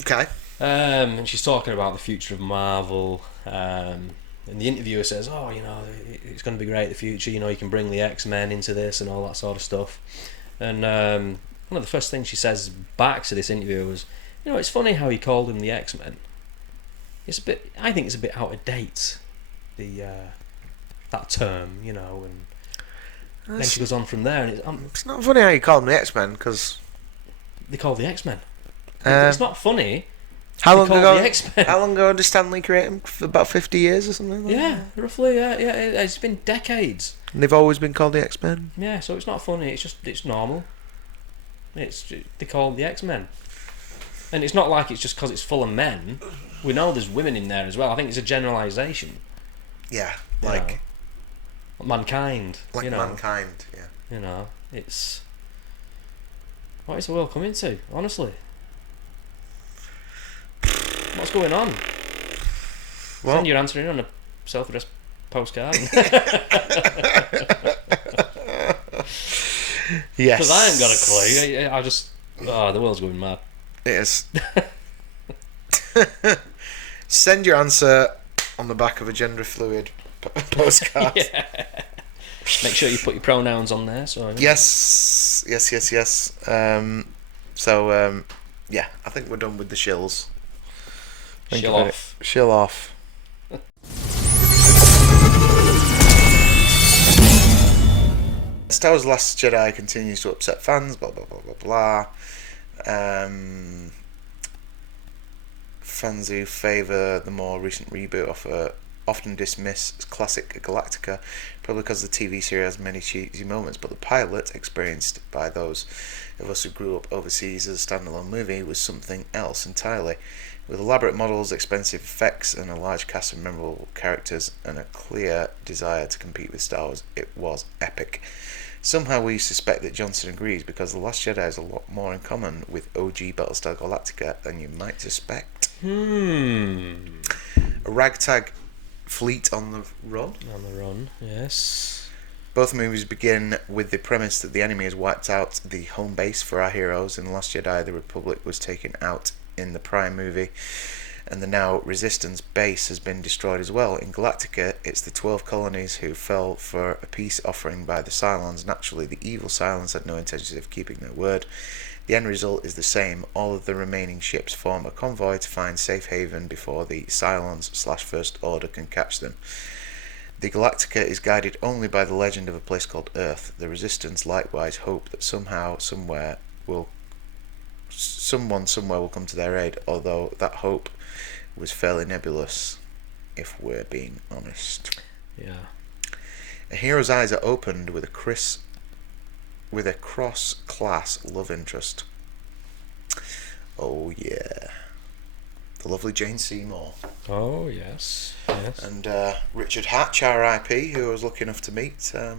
Okay. And she's talking about the future of Marvel. And the interviewer says, "Oh, you know, it's going to be great, the future. You know, you can bring the X-Men into this and all that sort of stuff." And one of the first things she says back to this interviewer was, "You know, it's funny how he called them the X-Men. I think it's a bit out of date, that term, you know." And then she goes on from there, and it's not funny how you call them the X-Men, because they call the X-Men. It's not funny. How long ago did Stanley create them? For about 50 years or something like that? Yeah, roughly, yeah. It's been decades. And they've always been called the X-Men? Yeah, so it's not funny, it's normal. They call the X-Men. And it's not like it's just because it's full of men. We know there's women in there as well. I think it's a generalisation. Yeah, mankind. Like mankind, yeah. You know, it's... What is the world coming to, honestly? What's going on? Well, send your answer in on a self-addressed postcard. Yes. Because I ain't got a clue. I just... the world's going mad. It is. Send your answer on the back of a gender-fluid postcard. Yeah. Make sure you put your pronouns on there. So Yes. Yeah, I think we're done with the shills. Shill off. Shill off. Star Wars Last Jedi continues to upset fans, blah blah blah blah blah. Fans who favour the more recent reboot often dismiss classic Galactica, probably because the TV series has many cheesy moments, but the pilot, experienced by those of us who grew up overseas as a standalone movie, was something else entirely. It With elaborate models, expensive effects, and a large cast of memorable characters, and a clear desire to compete with Star Wars, it was epic. Somehow we suspect that Johnson agrees because The Last Jedi has a lot more in common with OG Battlestar Galactica than you might suspect. A ragtag fleet on the run. On the run, yes. Both movies begin with the premise that the enemy has wiped out the home base for our heroes. In The Last Jedi, the Republic was taken out in the prior movie, and the now Resistance base has been destroyed as well. In Galactica, it's the 12 colonies who fell for a peace offering by the Cylons. Naturally, the evil Cylons had no intention of keeping their word. The end result is the same. All of the remaining ships form a convoy to find safe haven before the Cylons/First Order can catch them. The Galactica is guided only by the legend of a place called Earth. The Resistance likewise hope that someone somewhere will come to their aid, although that hope was fairly nebulous, if we're being honest. Yeah. A hero's eyes are opened with a cross-class love interest. Oh yeah. The lovely Jane Seymour. Oh, yes. Yes. And Richard Hatch, R.I.P., who I was lucky enough to meet about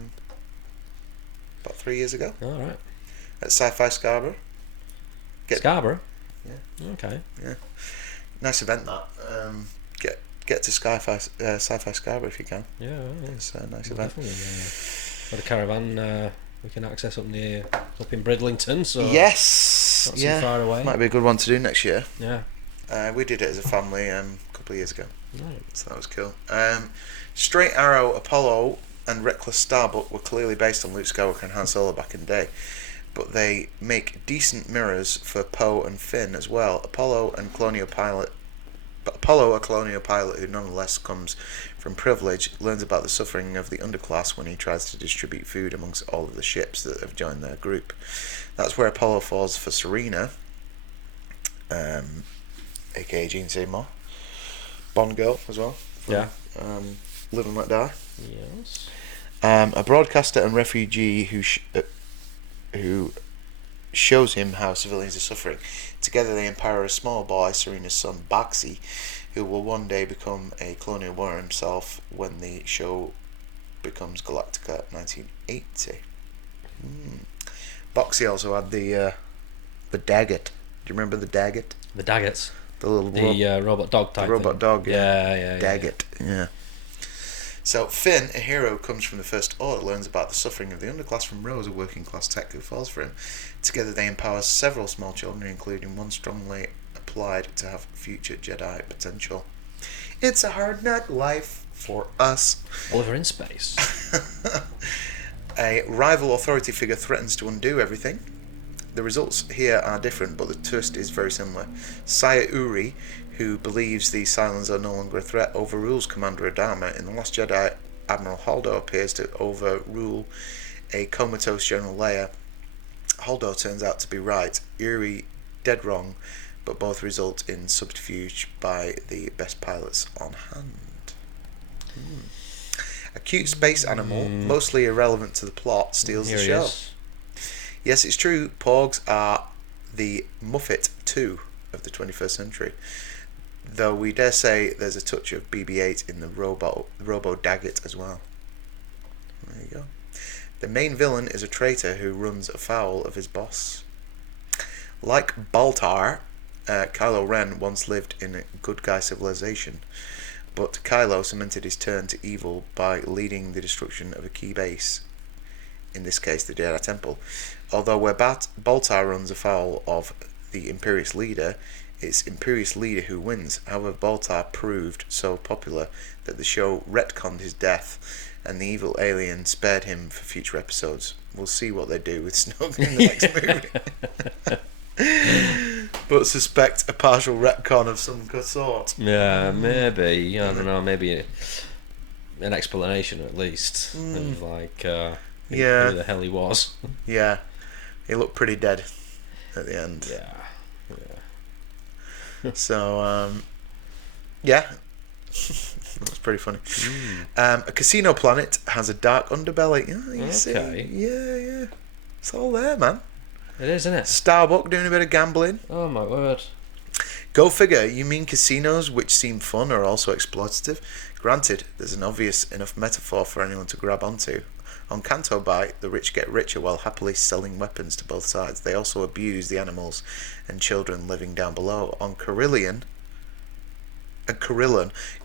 3 years ago All right. at Sci-Fi Scarborough. Scarborough? Yeah. Okay. Yeah. Nice event, that. Get to Sci-Fi Scarborough if you can. Yeah. It's a nice event. Definitely. Got a caravan we can access up in Bridlington, so Yes. not too far away. Might be a good one to do next year. Yeah. We did it as a family a couple of years ago. Right. So that was cool. Straight Arrow, Apollo, and Reckless Starbuck were clearly based on Luke Skywalker and Han Solo back in the day, but they make decent mirrors for Poe and Finn as well. Apollo, a colonial pilot who nonetheless comes from privilege, learns about the suffering of the underclass when he tries to distribute food amongst all of the ships that have joined their group. That's where Apollo falls for Serena, aka Jane Seymour, Bond girl as well. Yeah. Live and Let Die. Yes. A broadcaster and refugee who shows him how civilians are suffering. Together they empower a small boy, Serena's son Baxi, who will one day become a colonial warrior himself when the show becomes Galactica 1980. Baxi also had the Daggett. Do you remember the Daggett? The Daggets. The little robot dog type. the robot thing. dog. Yeah. Daggett. Yeah. So Finn, a hero, comes from the First Order, learns about the suffering of the underclass from Rose, a working class tech who falls for him. Together they empower several small children, including one strongly applied to have future Jedi potential. It's a hard knock life for us. Oliver in space. A rival authority figure threatens to undo everything. The results here are different, but the twist is very similar. Sire Uri, who believes the Cylons are no longer a threat, overrules Commander Adama. In The Last Jedi, Admiral Holdo appears to overrule a comatose General Leia. Holdo turns out to be right, Uri dead wrong, but both result in subterfuge by the best pilots on hand. A cute space animal, mostly irrelevant to the plot, steals the show. Yes, it's true, Porgs are the Muppet 2 of the 21st century. Though we dare say there's a touch of BB-8 in the Robo Daggett as well. There you go. The main villain is a traitor who runs afoul of his boss. Like Baltar, Kylo Ren once lived in a good guy civilization, but Kylo cemented his turn to evil by leading the destruction of a key base, in this case the Jedi Temple. Although where Baltar runs afoul of the Imperious leader, it's Imperious leader who wins. However, Baltar proved so popular that the show retconned his death, and the evil alien spared him for future episodes. We'll see what they do with Snoke in the next movie. But suspect a partial retcon of some good sort. Yeah, maybe. I don't know. Maybe an explanation at least. Of like, who the hell he was. Yeah, he looked pretty dead at the end. Yeah. So, yeah, that's pretty funny. A casino planet has a dark underbelly. Yeah, you see. Yeah. It's all there, man. It is, isn't it? Starbuck doing a bit of gambling. Oh my word. Go figure, you mean casinos which seem fun are also exploitative? Granted, there's an obvious enough metaphor for anyone to grab onto. On Canto Bight, the rich get richer while happily selling weapons to both sides. They also abuse the animals and children living down below. On Carillion,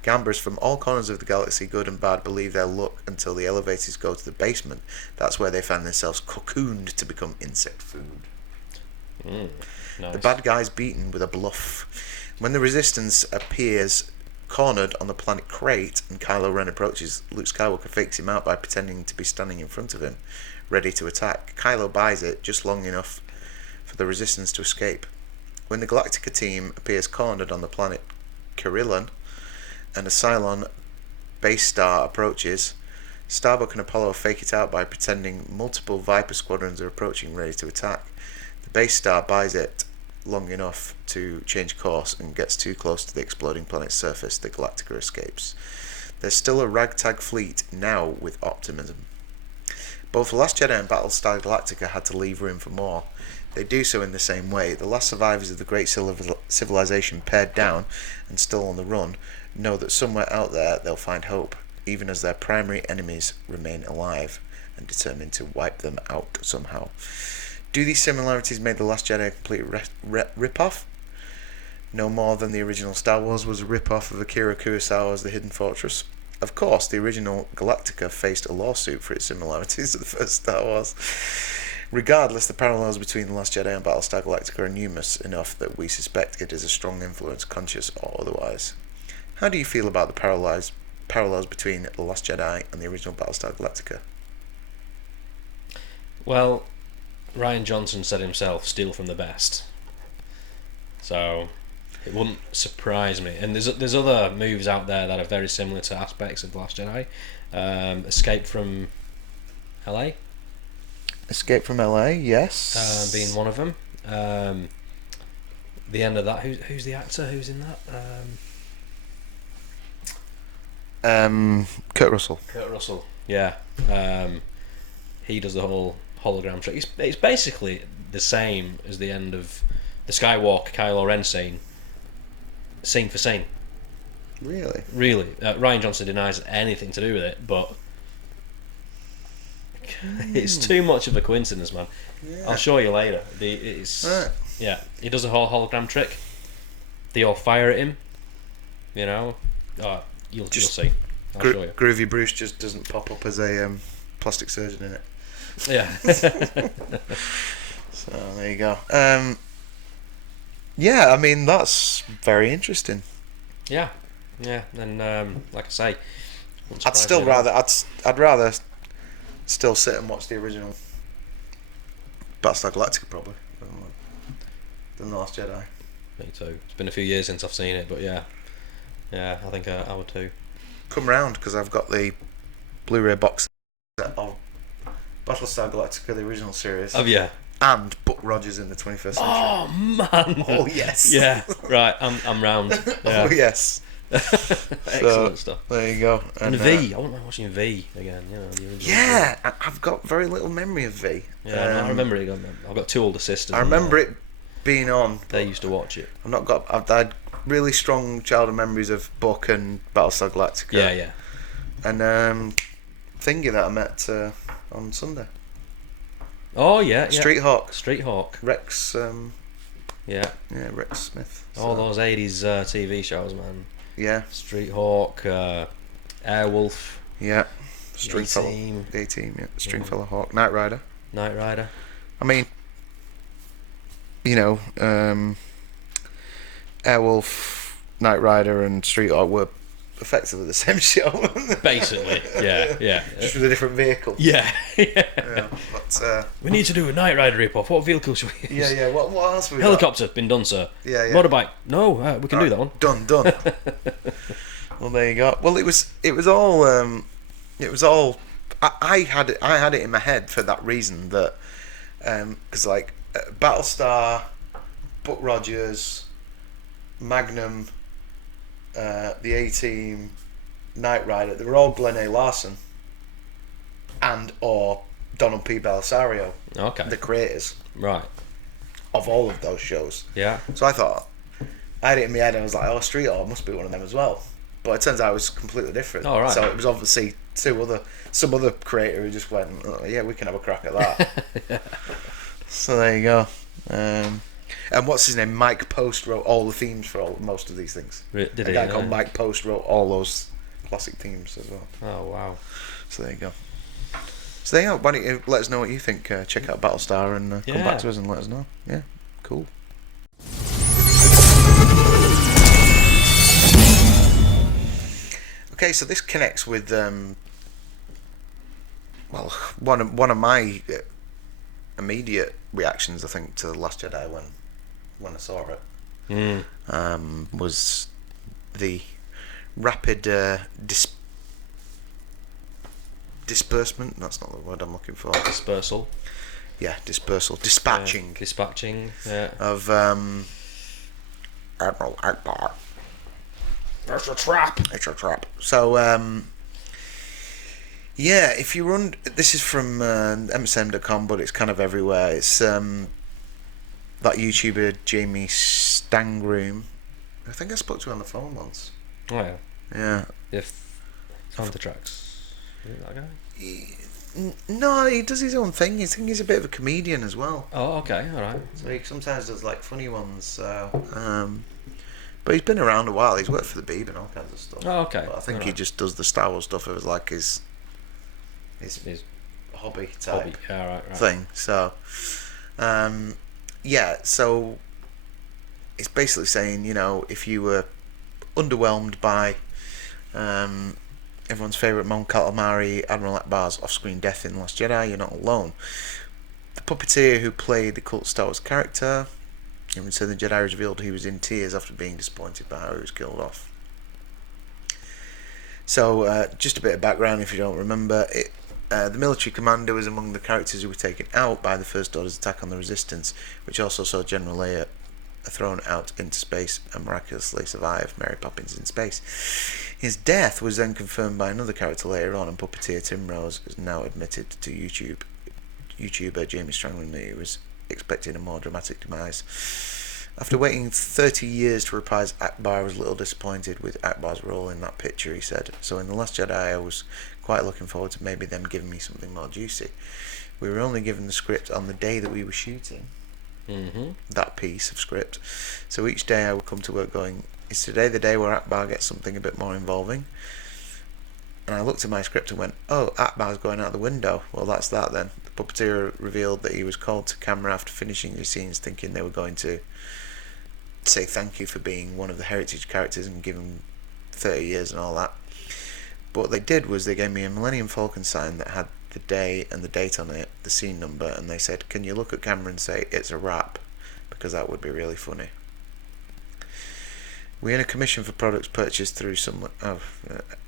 gamblers from all corners of the galaxy, good and bad, believe their luck until the elevators go to the basement. That's where they find themselves cocooned to become insect food. Nice. The bad guy's beaten with a bluff. When the Resistance appears cornered on the planet Crate and Kylo Ren approaches, Luke Skywalker fakes him out by pretending to be standing in front of him, ready to attack. Kylo buys it just long enough for the Resistance to escape. When the Galactica team appears cornered on the planet Carillion and a Cylon base star approaches, Starbuck and Apollo fake it out by pretending multiple Viper squadrons are approaching, ready to attack. The base star buys it long enough to change course and gets too close to the exploding planet's surface. The Galactica escapes. There's still a ragtag fleet, now with optimism. Both The Last Jedi and Battlestar Galactica had to leave room for more. They do so in the same way. The last survivors of the great civilization, pared down and still on the run, know that somewhere out there they'll find hope, even as their primary enemies remain alive and determined to wipe them out somehow. Do these similarities make The Last Jedi a complete rip-off? No more than the original Star Wars was a rip-off of Akira Kurosawa's The Hidden Fortress. Of course, the original Galactica faced a lawsuit for its similarities to the first Star Wars. Regardless, the parallels between The Last Jedi and Battlestar Galactica are numerous enough that we suspect it is a strong influence, conscious or otherwise. How do you feel about the parallels between The Last Jedi and the original Battlestar Galactica? Well, Rian Johnson said himself, steal from the best. So it wouldn't surprise me. And there's other movies out there that are very similar to aspects of The Last Jedi. Escape from LA. Escape from LA, yes. Being one of them. The end of that. Who's the actor? Who's in that? Kurt Russell. Kurt Russell. Yeah. He does the whole hologram trick. It's basically the same as the end of the Skywalker Kylo Ren scene for scene. Really? Rian Johnson denies anything to do with it, but it's too much of a coincidence, man. Yeah. I'll show you later. Yeah, he does a whole hologram trick. They all fire at him. You know, you'll see. I'll show you. Groovy Bruce just doesn't pop up as a plastic surgeon in it. Yeah. So there you go. Yeah, I mean that's very interesting. Yeah, and like I say, I'd rather still sit and watch the original Battlestar Galactica probably than The Last Jedi. Me too. It's been a few years since I've seen it, but yeah, I think I would too. Come round because I've got the Blu-ray box set of Battlestar Galactica, the original series. Oh yeah. And Buck Rogers in the 21st century. Oh man! Oh yes! Yeah, right. I'm round. Yeah. Oh yes! Excellent stuff. There you go. And V. I wouldn't mind watching V again. You know, the original yeah, I've got very little memory of V. Yeah, I remember it. I've got two older sisters. I remember it being on. They used to watch it. I've had really strong childhood memories of Buck and Battlestar Galactica. Yeah. And Thingy that I met on Sunday. Oh yeah. Street Hawk. Rex. Yeah, Rex Smith. All those 80s TV shows, man. Yeah. Street Hawk, Airwolf. Yeah. Stringfellow. The A-Team, yeah. Stringfellow Hawk. Knight Rider. I mean, you know, Airwolf, Knight Rider, and Street Hawk were effectively the same show. Basically, yeah. Just with a different vehicle. Yeah. But we need to do a Knight Rider rip-off. What vehicle should we use? Yeah. What else? We Helicopter, been done, sir. Yeah. Motorbike, no. We can do that one. Done. Well, there you go. Well, it was all. I had it in my head for that reason that, because like Battlestar, Buck Rogers, Magnum, the A-Team, Knight Rider, they were all Glenn A. Larson and or Donald P. Belisario, Okay. the creators Right. of all of those shows. Yeah. So I thought, I had it in my head. I was like, oh, Street Art must be one of them as well. But it turns out it was completely different. Oh, right. So it was obviously some other creator who just went, oh, yeah, we can have a crack at that. Yeah. So there you go. And what's his name? Mike Post wrote all the themes for most of these things. Did A he? guy called Mike Post wrote all those classic themes as well. Oh, wow. So there you go. So there you go. Why don't you let us know what you think? Check out Battlestar and come back to us and let us know. Yeah, cool. Okay, so this connects with one of my immediate reactions, I think, to The Last Jedi when I saw it. Was the rapid disbursement. That's not the word I'm looking for. Dispersal. Yeah, dispatching. Dispatching. Yeah. Of Admiral Akbar. It's a trap. It's a trap. So yeah, if you run, this is from msm.com, but it's kind of everywhere. It's that YouTuber Jamie Stangroom. I think I spoke to him on the phone once. Oh yeah. Yeah. If Countertracks. Is it that guy? No, he does his own thing. I think he's a bit of a comedian as well. Oh, okay, all right. So he sometimes does like funny ones. So, but he's been around a while. He's worked for the Beeb and all kinds of stuff. Oh, okay. But I think all he right. just does the Star Wars stuff as like his His hobby type hobby. Yeah, right. thing. So, yeah. So it's basically saying, you know, if you were underwhelmed by everyone's favourite Mon Calamari, Admiral Akbar's off-screen death in Last Jedi, you're not alone. The puppeteer who played the cult Star Wars character, in Return of the Jedi, revealed he was in tears after being disappointed by how he was killed off. So, just a bit of background if you don't remember. The military commander was among the characters who were taken out by the First Order's attack on the Resistance, which also saw General Leia thrown out into space and miraculously survived Mary Poppins in space. His death was then confirmed by another character later on, and puppeteer Tim Rose has now admitted to YouTuber Jamie Strangling that he was expecting a more dramatic demise. After waiting 30 years to reprise Akbar, I was a little disappointed with Akbar's role in that picture, he said. So in The Last Jedi, I was quite looking forward to maybe them giving me something more juicy. We were only given the script on the day that we were shooting. That piece of script. So each day I would come to work going, is today the day where Akbar gets something a bit more involving? And I looked at my script and went, oh, Akbar's going out the window. Well, that's that then. The puppeteer revealed that he was called to camera after finishing his scenes, thinking they were going to say thank you for being one of the heritage characters and give him 30 years and all that. But what they did was they gave me a Millennium Falcon sign that had the day and the date on it, the scene number, and they said, can you look at camera and say it's a wrap, because that would be really funny. We earn a commission for products purchased through someone.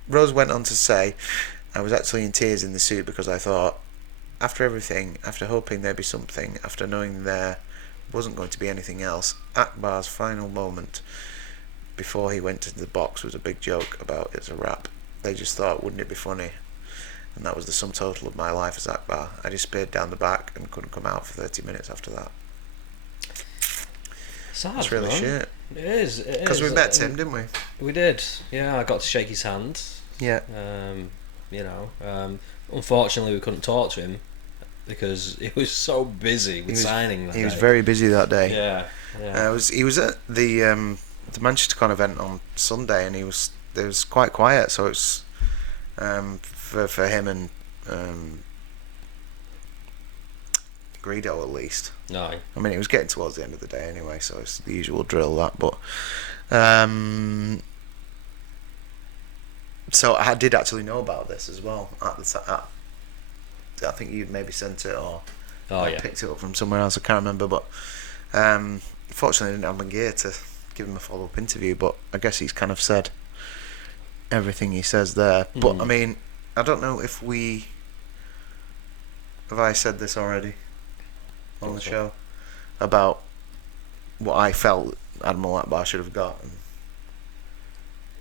Rose went on to say, I was actually in tears in the suit because I thought, after everything, after hoping there'd be something, after knowing there wasn't going to be anything else, Akbar's final moment before he went to the box was a big joke about it's a wrap. They just thought, wouldn't it be funny? And that was the sum total of my life as Akbar. I disappeared down the back and couldn't come out for 30 minutes after that. Sad, That's really man. shit. It is. Because we met him, didn't we? We did. Yeah, I got to shake his hand. Yeah. Unfortunately, we couldn't talk to him because he was so busy with signing that He was day. very busy that day. Yeah. He was at the Manchester Con event on Sunday, and it was quite quiet. So it's for him and Greedo at least. No. I mean, it was getting towards the end of the day anyway, so it's the usual drill that. But so I did actually know about this as well at the time. I think you'd maybe sent it or picked it up from somewhere else. I can't remember, but fortunately I didn't have my gear to give him a follow-up interview. But I guess he's kind of said everything he says there. But I mean, I don't know if have I said this already on the show about what I felt Admiral Akbar should have got.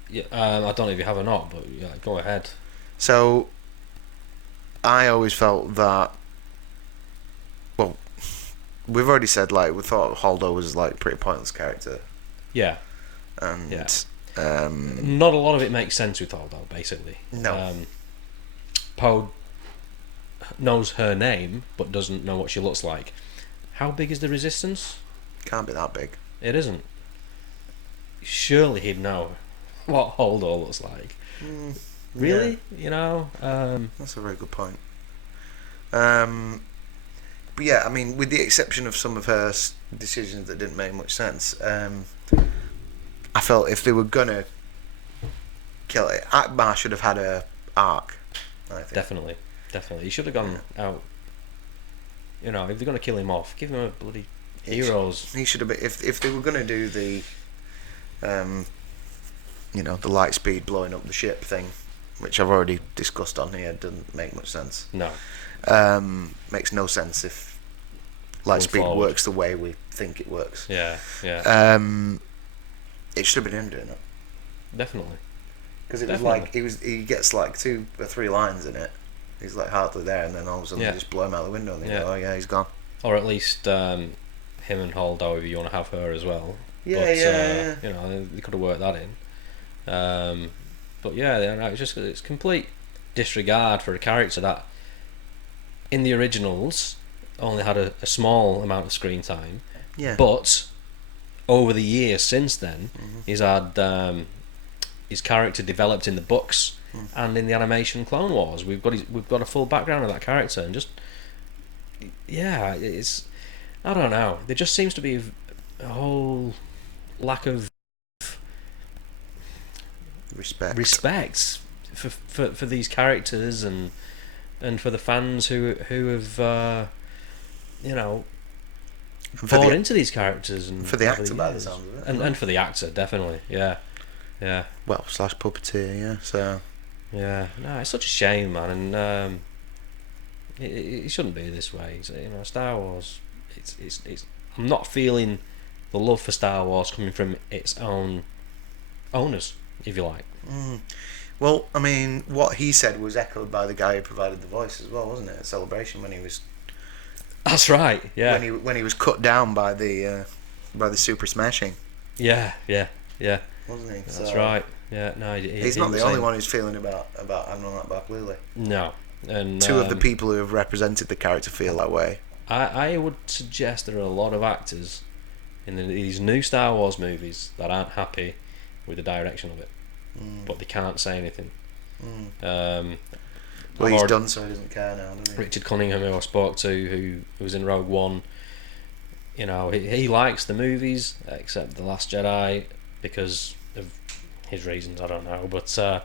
Yeah. I don't know if you have or not, but yeah, go ahead. So I always felt that, well, we've already said, like, we thought Holdo was like a pretty pointless character. Yeah. and Yeah. Not a lot of it makes sense with Holdo, basically. No. Poe knows her name, but doesn't know what she looks like. How big is the Resistance? Can't be that big. It isn't. Surely he'd know what Holdo looks like. Really? Yeah. You know? That's a very good point. But yeah, I mean, with the exception of some of her decisions that didn't make much sense, I felt if they were gonna kill it, Akbar should have had a arc. I think. Definitely. He should have gone out. You know, if they're gonna kill him off, give him a bloody heroes. He should have been. If they were gonna do the, the light speed blowing up the ship thing, which I've already discussed on here, doesn't make much sense. No. Makes no sense if light speed works the way we think it works. Yeah. It should have been him doing it. Definitely. Because it was like he gets like 2 or 3 lines in it. He's like hardly there, and then all of a sudden they just blow him out the window, and they go, "Oh yeah, he's gone." Or at least him and Holdo, if you want to have her as well. Yeah. You know, they could have worked that in. But yeah, it's complete disregard for a character that in the originals only had a small amount of screen time. Yeah. But over the years since then, he's had his character developed in the books and in the animation Clone Wars. We've got a full background of that character, and it's I don't know. There just seems to be a whole lack of respect for these characters and for the fans who have bought into these characters, and for the actor by the sound of it, and for the actor definitely, yeah. Well, / puppeteer, yeah. So no, it's such a shame, man, and it shouldn't be this way. Star Wars. It's. I'm not feeling the love for Star Wars coming from its own owners, if you like. Well, I mean, what he said was echoed by the guy who provided the voice as well, wasn't it? At Celebration, when he was. That's right. Yeah. When he was cut down by the super smashing. Yeah. Wasn't he? That's right. Yeah. No, he's not the only one who's feeling about Admiral Akbar, clearly. No. And 2 of the people who have represented the character feel that way. I would suggest there are a lot of actors in these new Star Wars movies that aren't happy with the direction of it, but they can't say anything. Well, he's done, so he doesn't care now, does he? Richard Cunningham, who I spoke to, who was in Rogue One, he likes the movies except The Last Jedi because of his reasons. I don't know, but I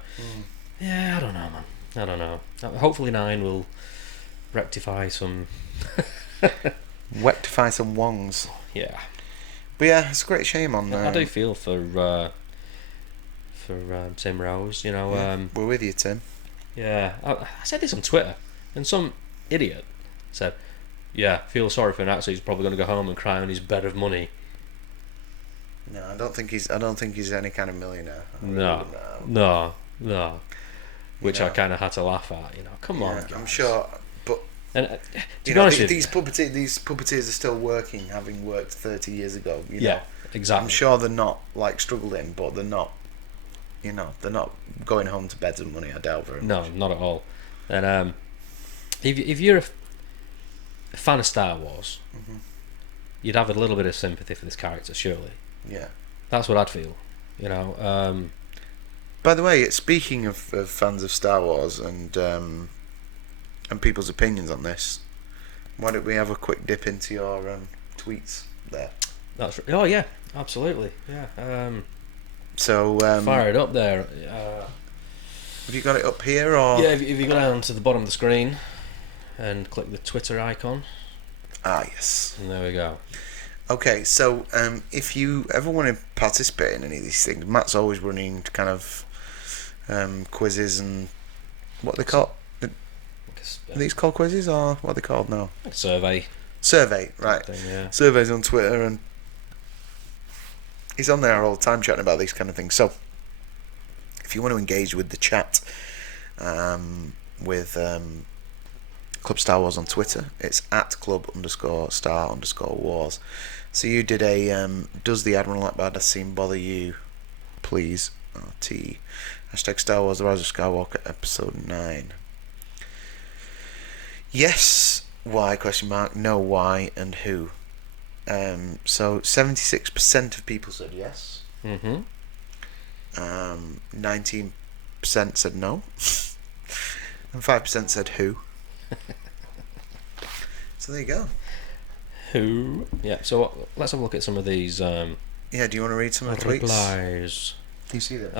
don't know, man. I don't know. Hopefully 9 will rectify some wongs. Yeah. But yeah, it's a great shame on I do feel for Tim Rose, we're with you, Tim. Yeah, I said this on Twitter, and some idiot said, "Yeah, feel sorry for an actor. He's probably going to go home and cry on his bed of money." No, I don't think he's any kind of millionaire. No. Which I kind of had to laugh at. Come on, guys. I'm sure, but and to be honest with these puppeteers are still working, having worked 30 years ago. Yeah, exactly. I'm sure they're not like struggling, but they're not. They're not going home to beds of money. I doubt very much. No, not at all. And if you're a fan of Star Wars, you'd have a little bit of sympathy for this character, surely. Yeah, that's what I'd feel. By the way, speaking of fans of Star Wars and people's opinions on this, why don't we have a quick dip into your tweets there? Oh yeah, absolutely. Yeah. So fire it up there. Have you got it up here, or yeah? If you go down to the bottom of the screen and click the Twitter icon. Yes. And there we go. Okay, so if you ever want to participate in any of these things, Matt's always running kind of quizzes and what they call. Are these called quizzes, or what are they called now? Survey, right? Thing, yeah. Surveys on Twitter, and he's on there all the time chatting about these kind of things. So, if you want to engage with the chat, with Club Star Wars on Twitter, it's @club_star_wars. So you did a does the Admiral Akbar scene bother you please. RT. Hashtag Star Wars The Rise of Skywalker Episode 9. Yes. Why? Question mark. No. Why and who? So 76% of people said yes. 19% said no. And 5% said who. So there you go. Who? Yeah. So let's have a look at some of these. Yeah. Do you want to read some of the tweets? Replies. Do you see that?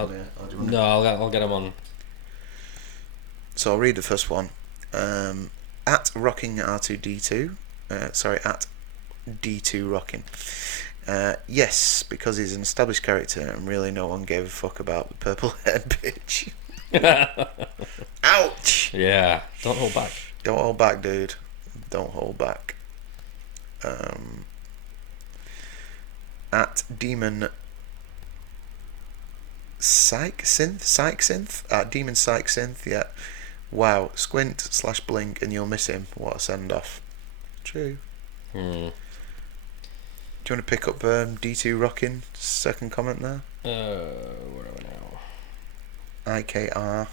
No, I'll get them on. So I'll read the first one. At rocking R2D2. Sorry, at D2 rocking. Yes, because he's an established character and really no one gave a fuck about the purple haired bitch. Ouch! Yeah. Don't hold back. Don't hold back, dude. Don't hold back. At Demon Psych Synth. At Demon Psych Synth, yeah. Wow, squint/blink and you'll miss him. What a send off. True. Do you want to pick up D2 Rockin' second comment there? Where are we now? IKR.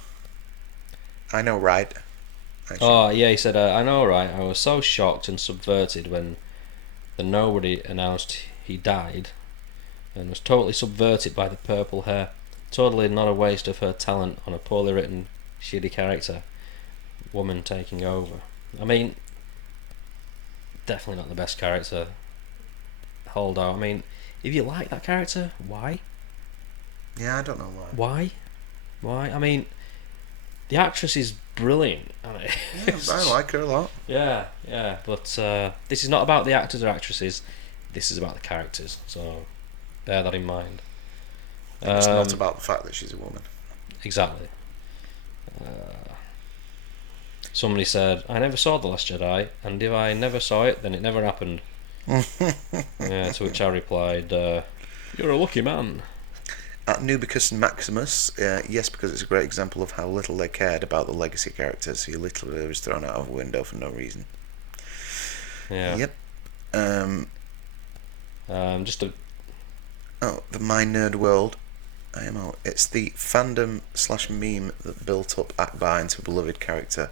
I know, right? Actually. Oh, yeah, he said, I know, right? I was so shocked and subverted when the nobody announced he died and was totally subverted by the purple hair. Totally not a waste of her talent on a poorly written, shitty character. Woman taking over. I mean, definitely not the best character. Holdo. I mean, if you like that character, why? Yeah, I don't know why. Why? I mean, the actress is brilliant. Yeah, I like her a lot. Yeah. But this is not about the actors or actresses. This is about the characters. So bear that in mind. It's not about the fact that she's a woman. Exactly. Somebody said, I never saw The Last Jedi, and if I never saw it, then it never happened. Yeah, to which I replied, you're a lucky man. At Nubicus Maximus, yes, because it's a great example of how little they cared about the legacy characters. He literally was thrown out of a window for no reason. Yeah. Yep. The My Nerd World. IMO. It's the fandom/meme that built up Akbar into a beloved character.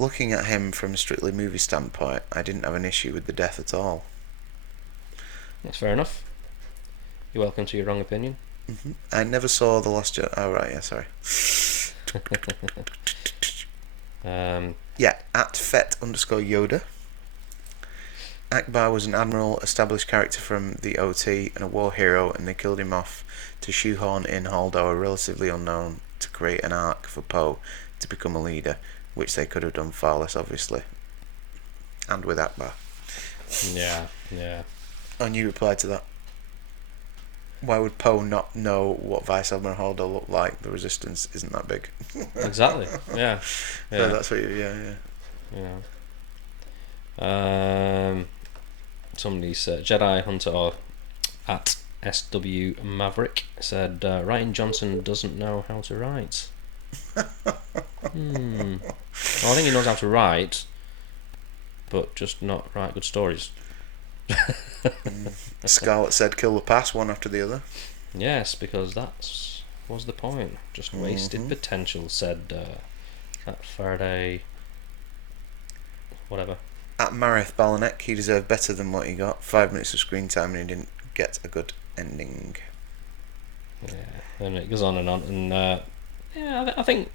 Looking at him from a strictly movie standpoint, I didn't have an issue with the death at all. That's fair enough. You're welcome to your wrong opinion. I never saw The Last Jedi. Oh, right, yeah, sorry. Yeah, at Fet_Yoda. Akbar was an admiral, established character from the OT, and a war hero, and they killed him off to shoehorn in Holdo, a relatively unknown, to create an arc for Poe to become a leader, which they could have done far less obviously. And with Akbar. Yeah. And you replied to that. Why would Poe not know what Vice Admiral Holdo looked like? The Resistance isn't that big. Exactly. Yeah. So that's what you, yeah. Somebody said Jedi Hunter or at SW Maverick said Ryan Johnson doesn't know how to write. Well, I think he knows how to write, but just not write good stories. Scarlett said kill the past one after the other. Yes, because that was the point. Just wasted potential, said that Faraday. Whatever. At Marith Balanek, he deserved better than what he got. 5 minutes of screen time and he didn't get a good ending. Yeah, and it goes on, and I think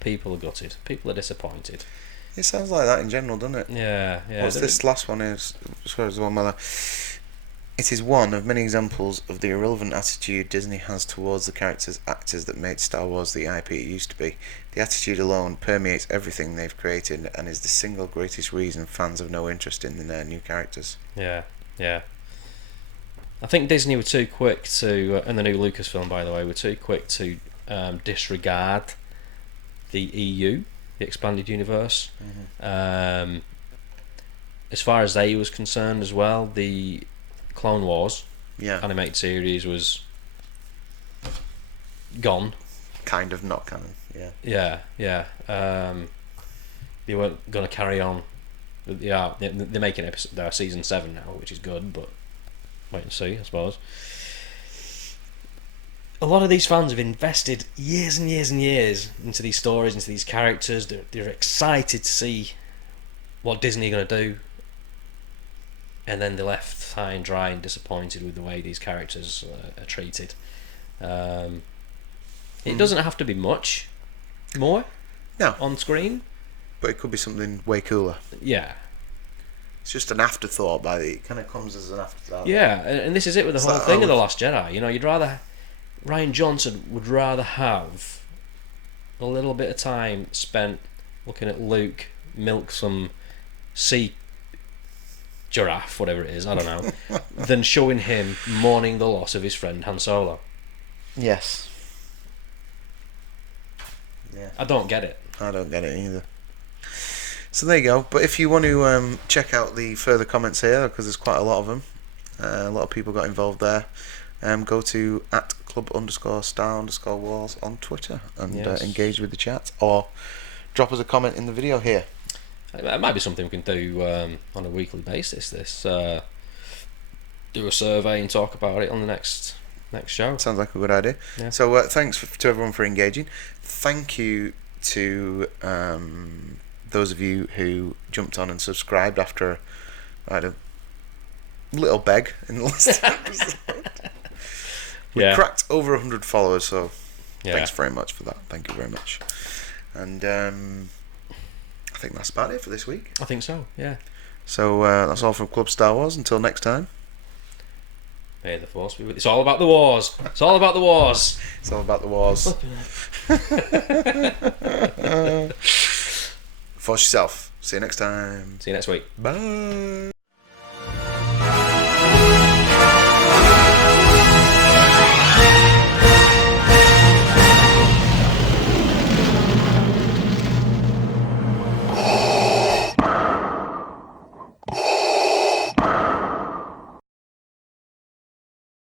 people are gutted. People are disappointed. It sounds like that in general, doesn't it? Yeah. What's this last one is? As far as the one where it is one of many examples of the irrelevant attitude Disney has towards the actors that made Star Wars the IP it used to be. The attitude alone permeates everything they've created and is the single greatest reason fans have no interest in their new characters. Yeah. I think Disney were too quick to, and the new Lucasfilm, by the way, were too quick to disregard the EU, the expanded universe. As far as they was concerned as well, the Clone Wars animated series was gone. Kind of not canon, yeah. They weren't going to carry on. Yeah, they're making season 7 now, which is good, but wait and see, I suppose. a lot of these fans have invested years and years and years into these stories, into these characters. They're excited to see what Disney are going to do, and then they're left high and dry and disappointed with the way these characters are treated. It doesn't have to be much more No. on screen. But it could be something way cooler. Yeah. It's just an afterthought it kind of comes as an afterthought. Yeah, and this is it with the It's whole like, thing of The Last Jedi. You know, Rian Johnson would rather have a little bit of time spent looking at Luke milk some sea giraffe, whatever it is, I don't know, than showing him mourning the loss of his friend Han Solo. Yes. Yeah. I don't get it. I don't get it either. So there you go. But if you want to check out the further comments here, because there's quite a lot of them, a lot of people got involved there, go to @club_star_wars on Twitter and engage with the chat, or drop us a comment in the video here. It might be something we can do on a weekly basis. Do a survey and talk about it on the next show. Sounds like a good idea. Yeah. So thanks to everyone for engaging. Thank you to those of you who jumped on and subscribed after I had a little beg in the last episode. We cracked over 100 followers, so thanks very much for that. Thank you very much. And I think that's about it for this week. I think so, yeah. So that's all from Club Star Wars. Until next time. May the Force be with you. It's all about the wars. It's all about the wars. It's all about the wars. Force yourself. See you next time. See you next week. Bye.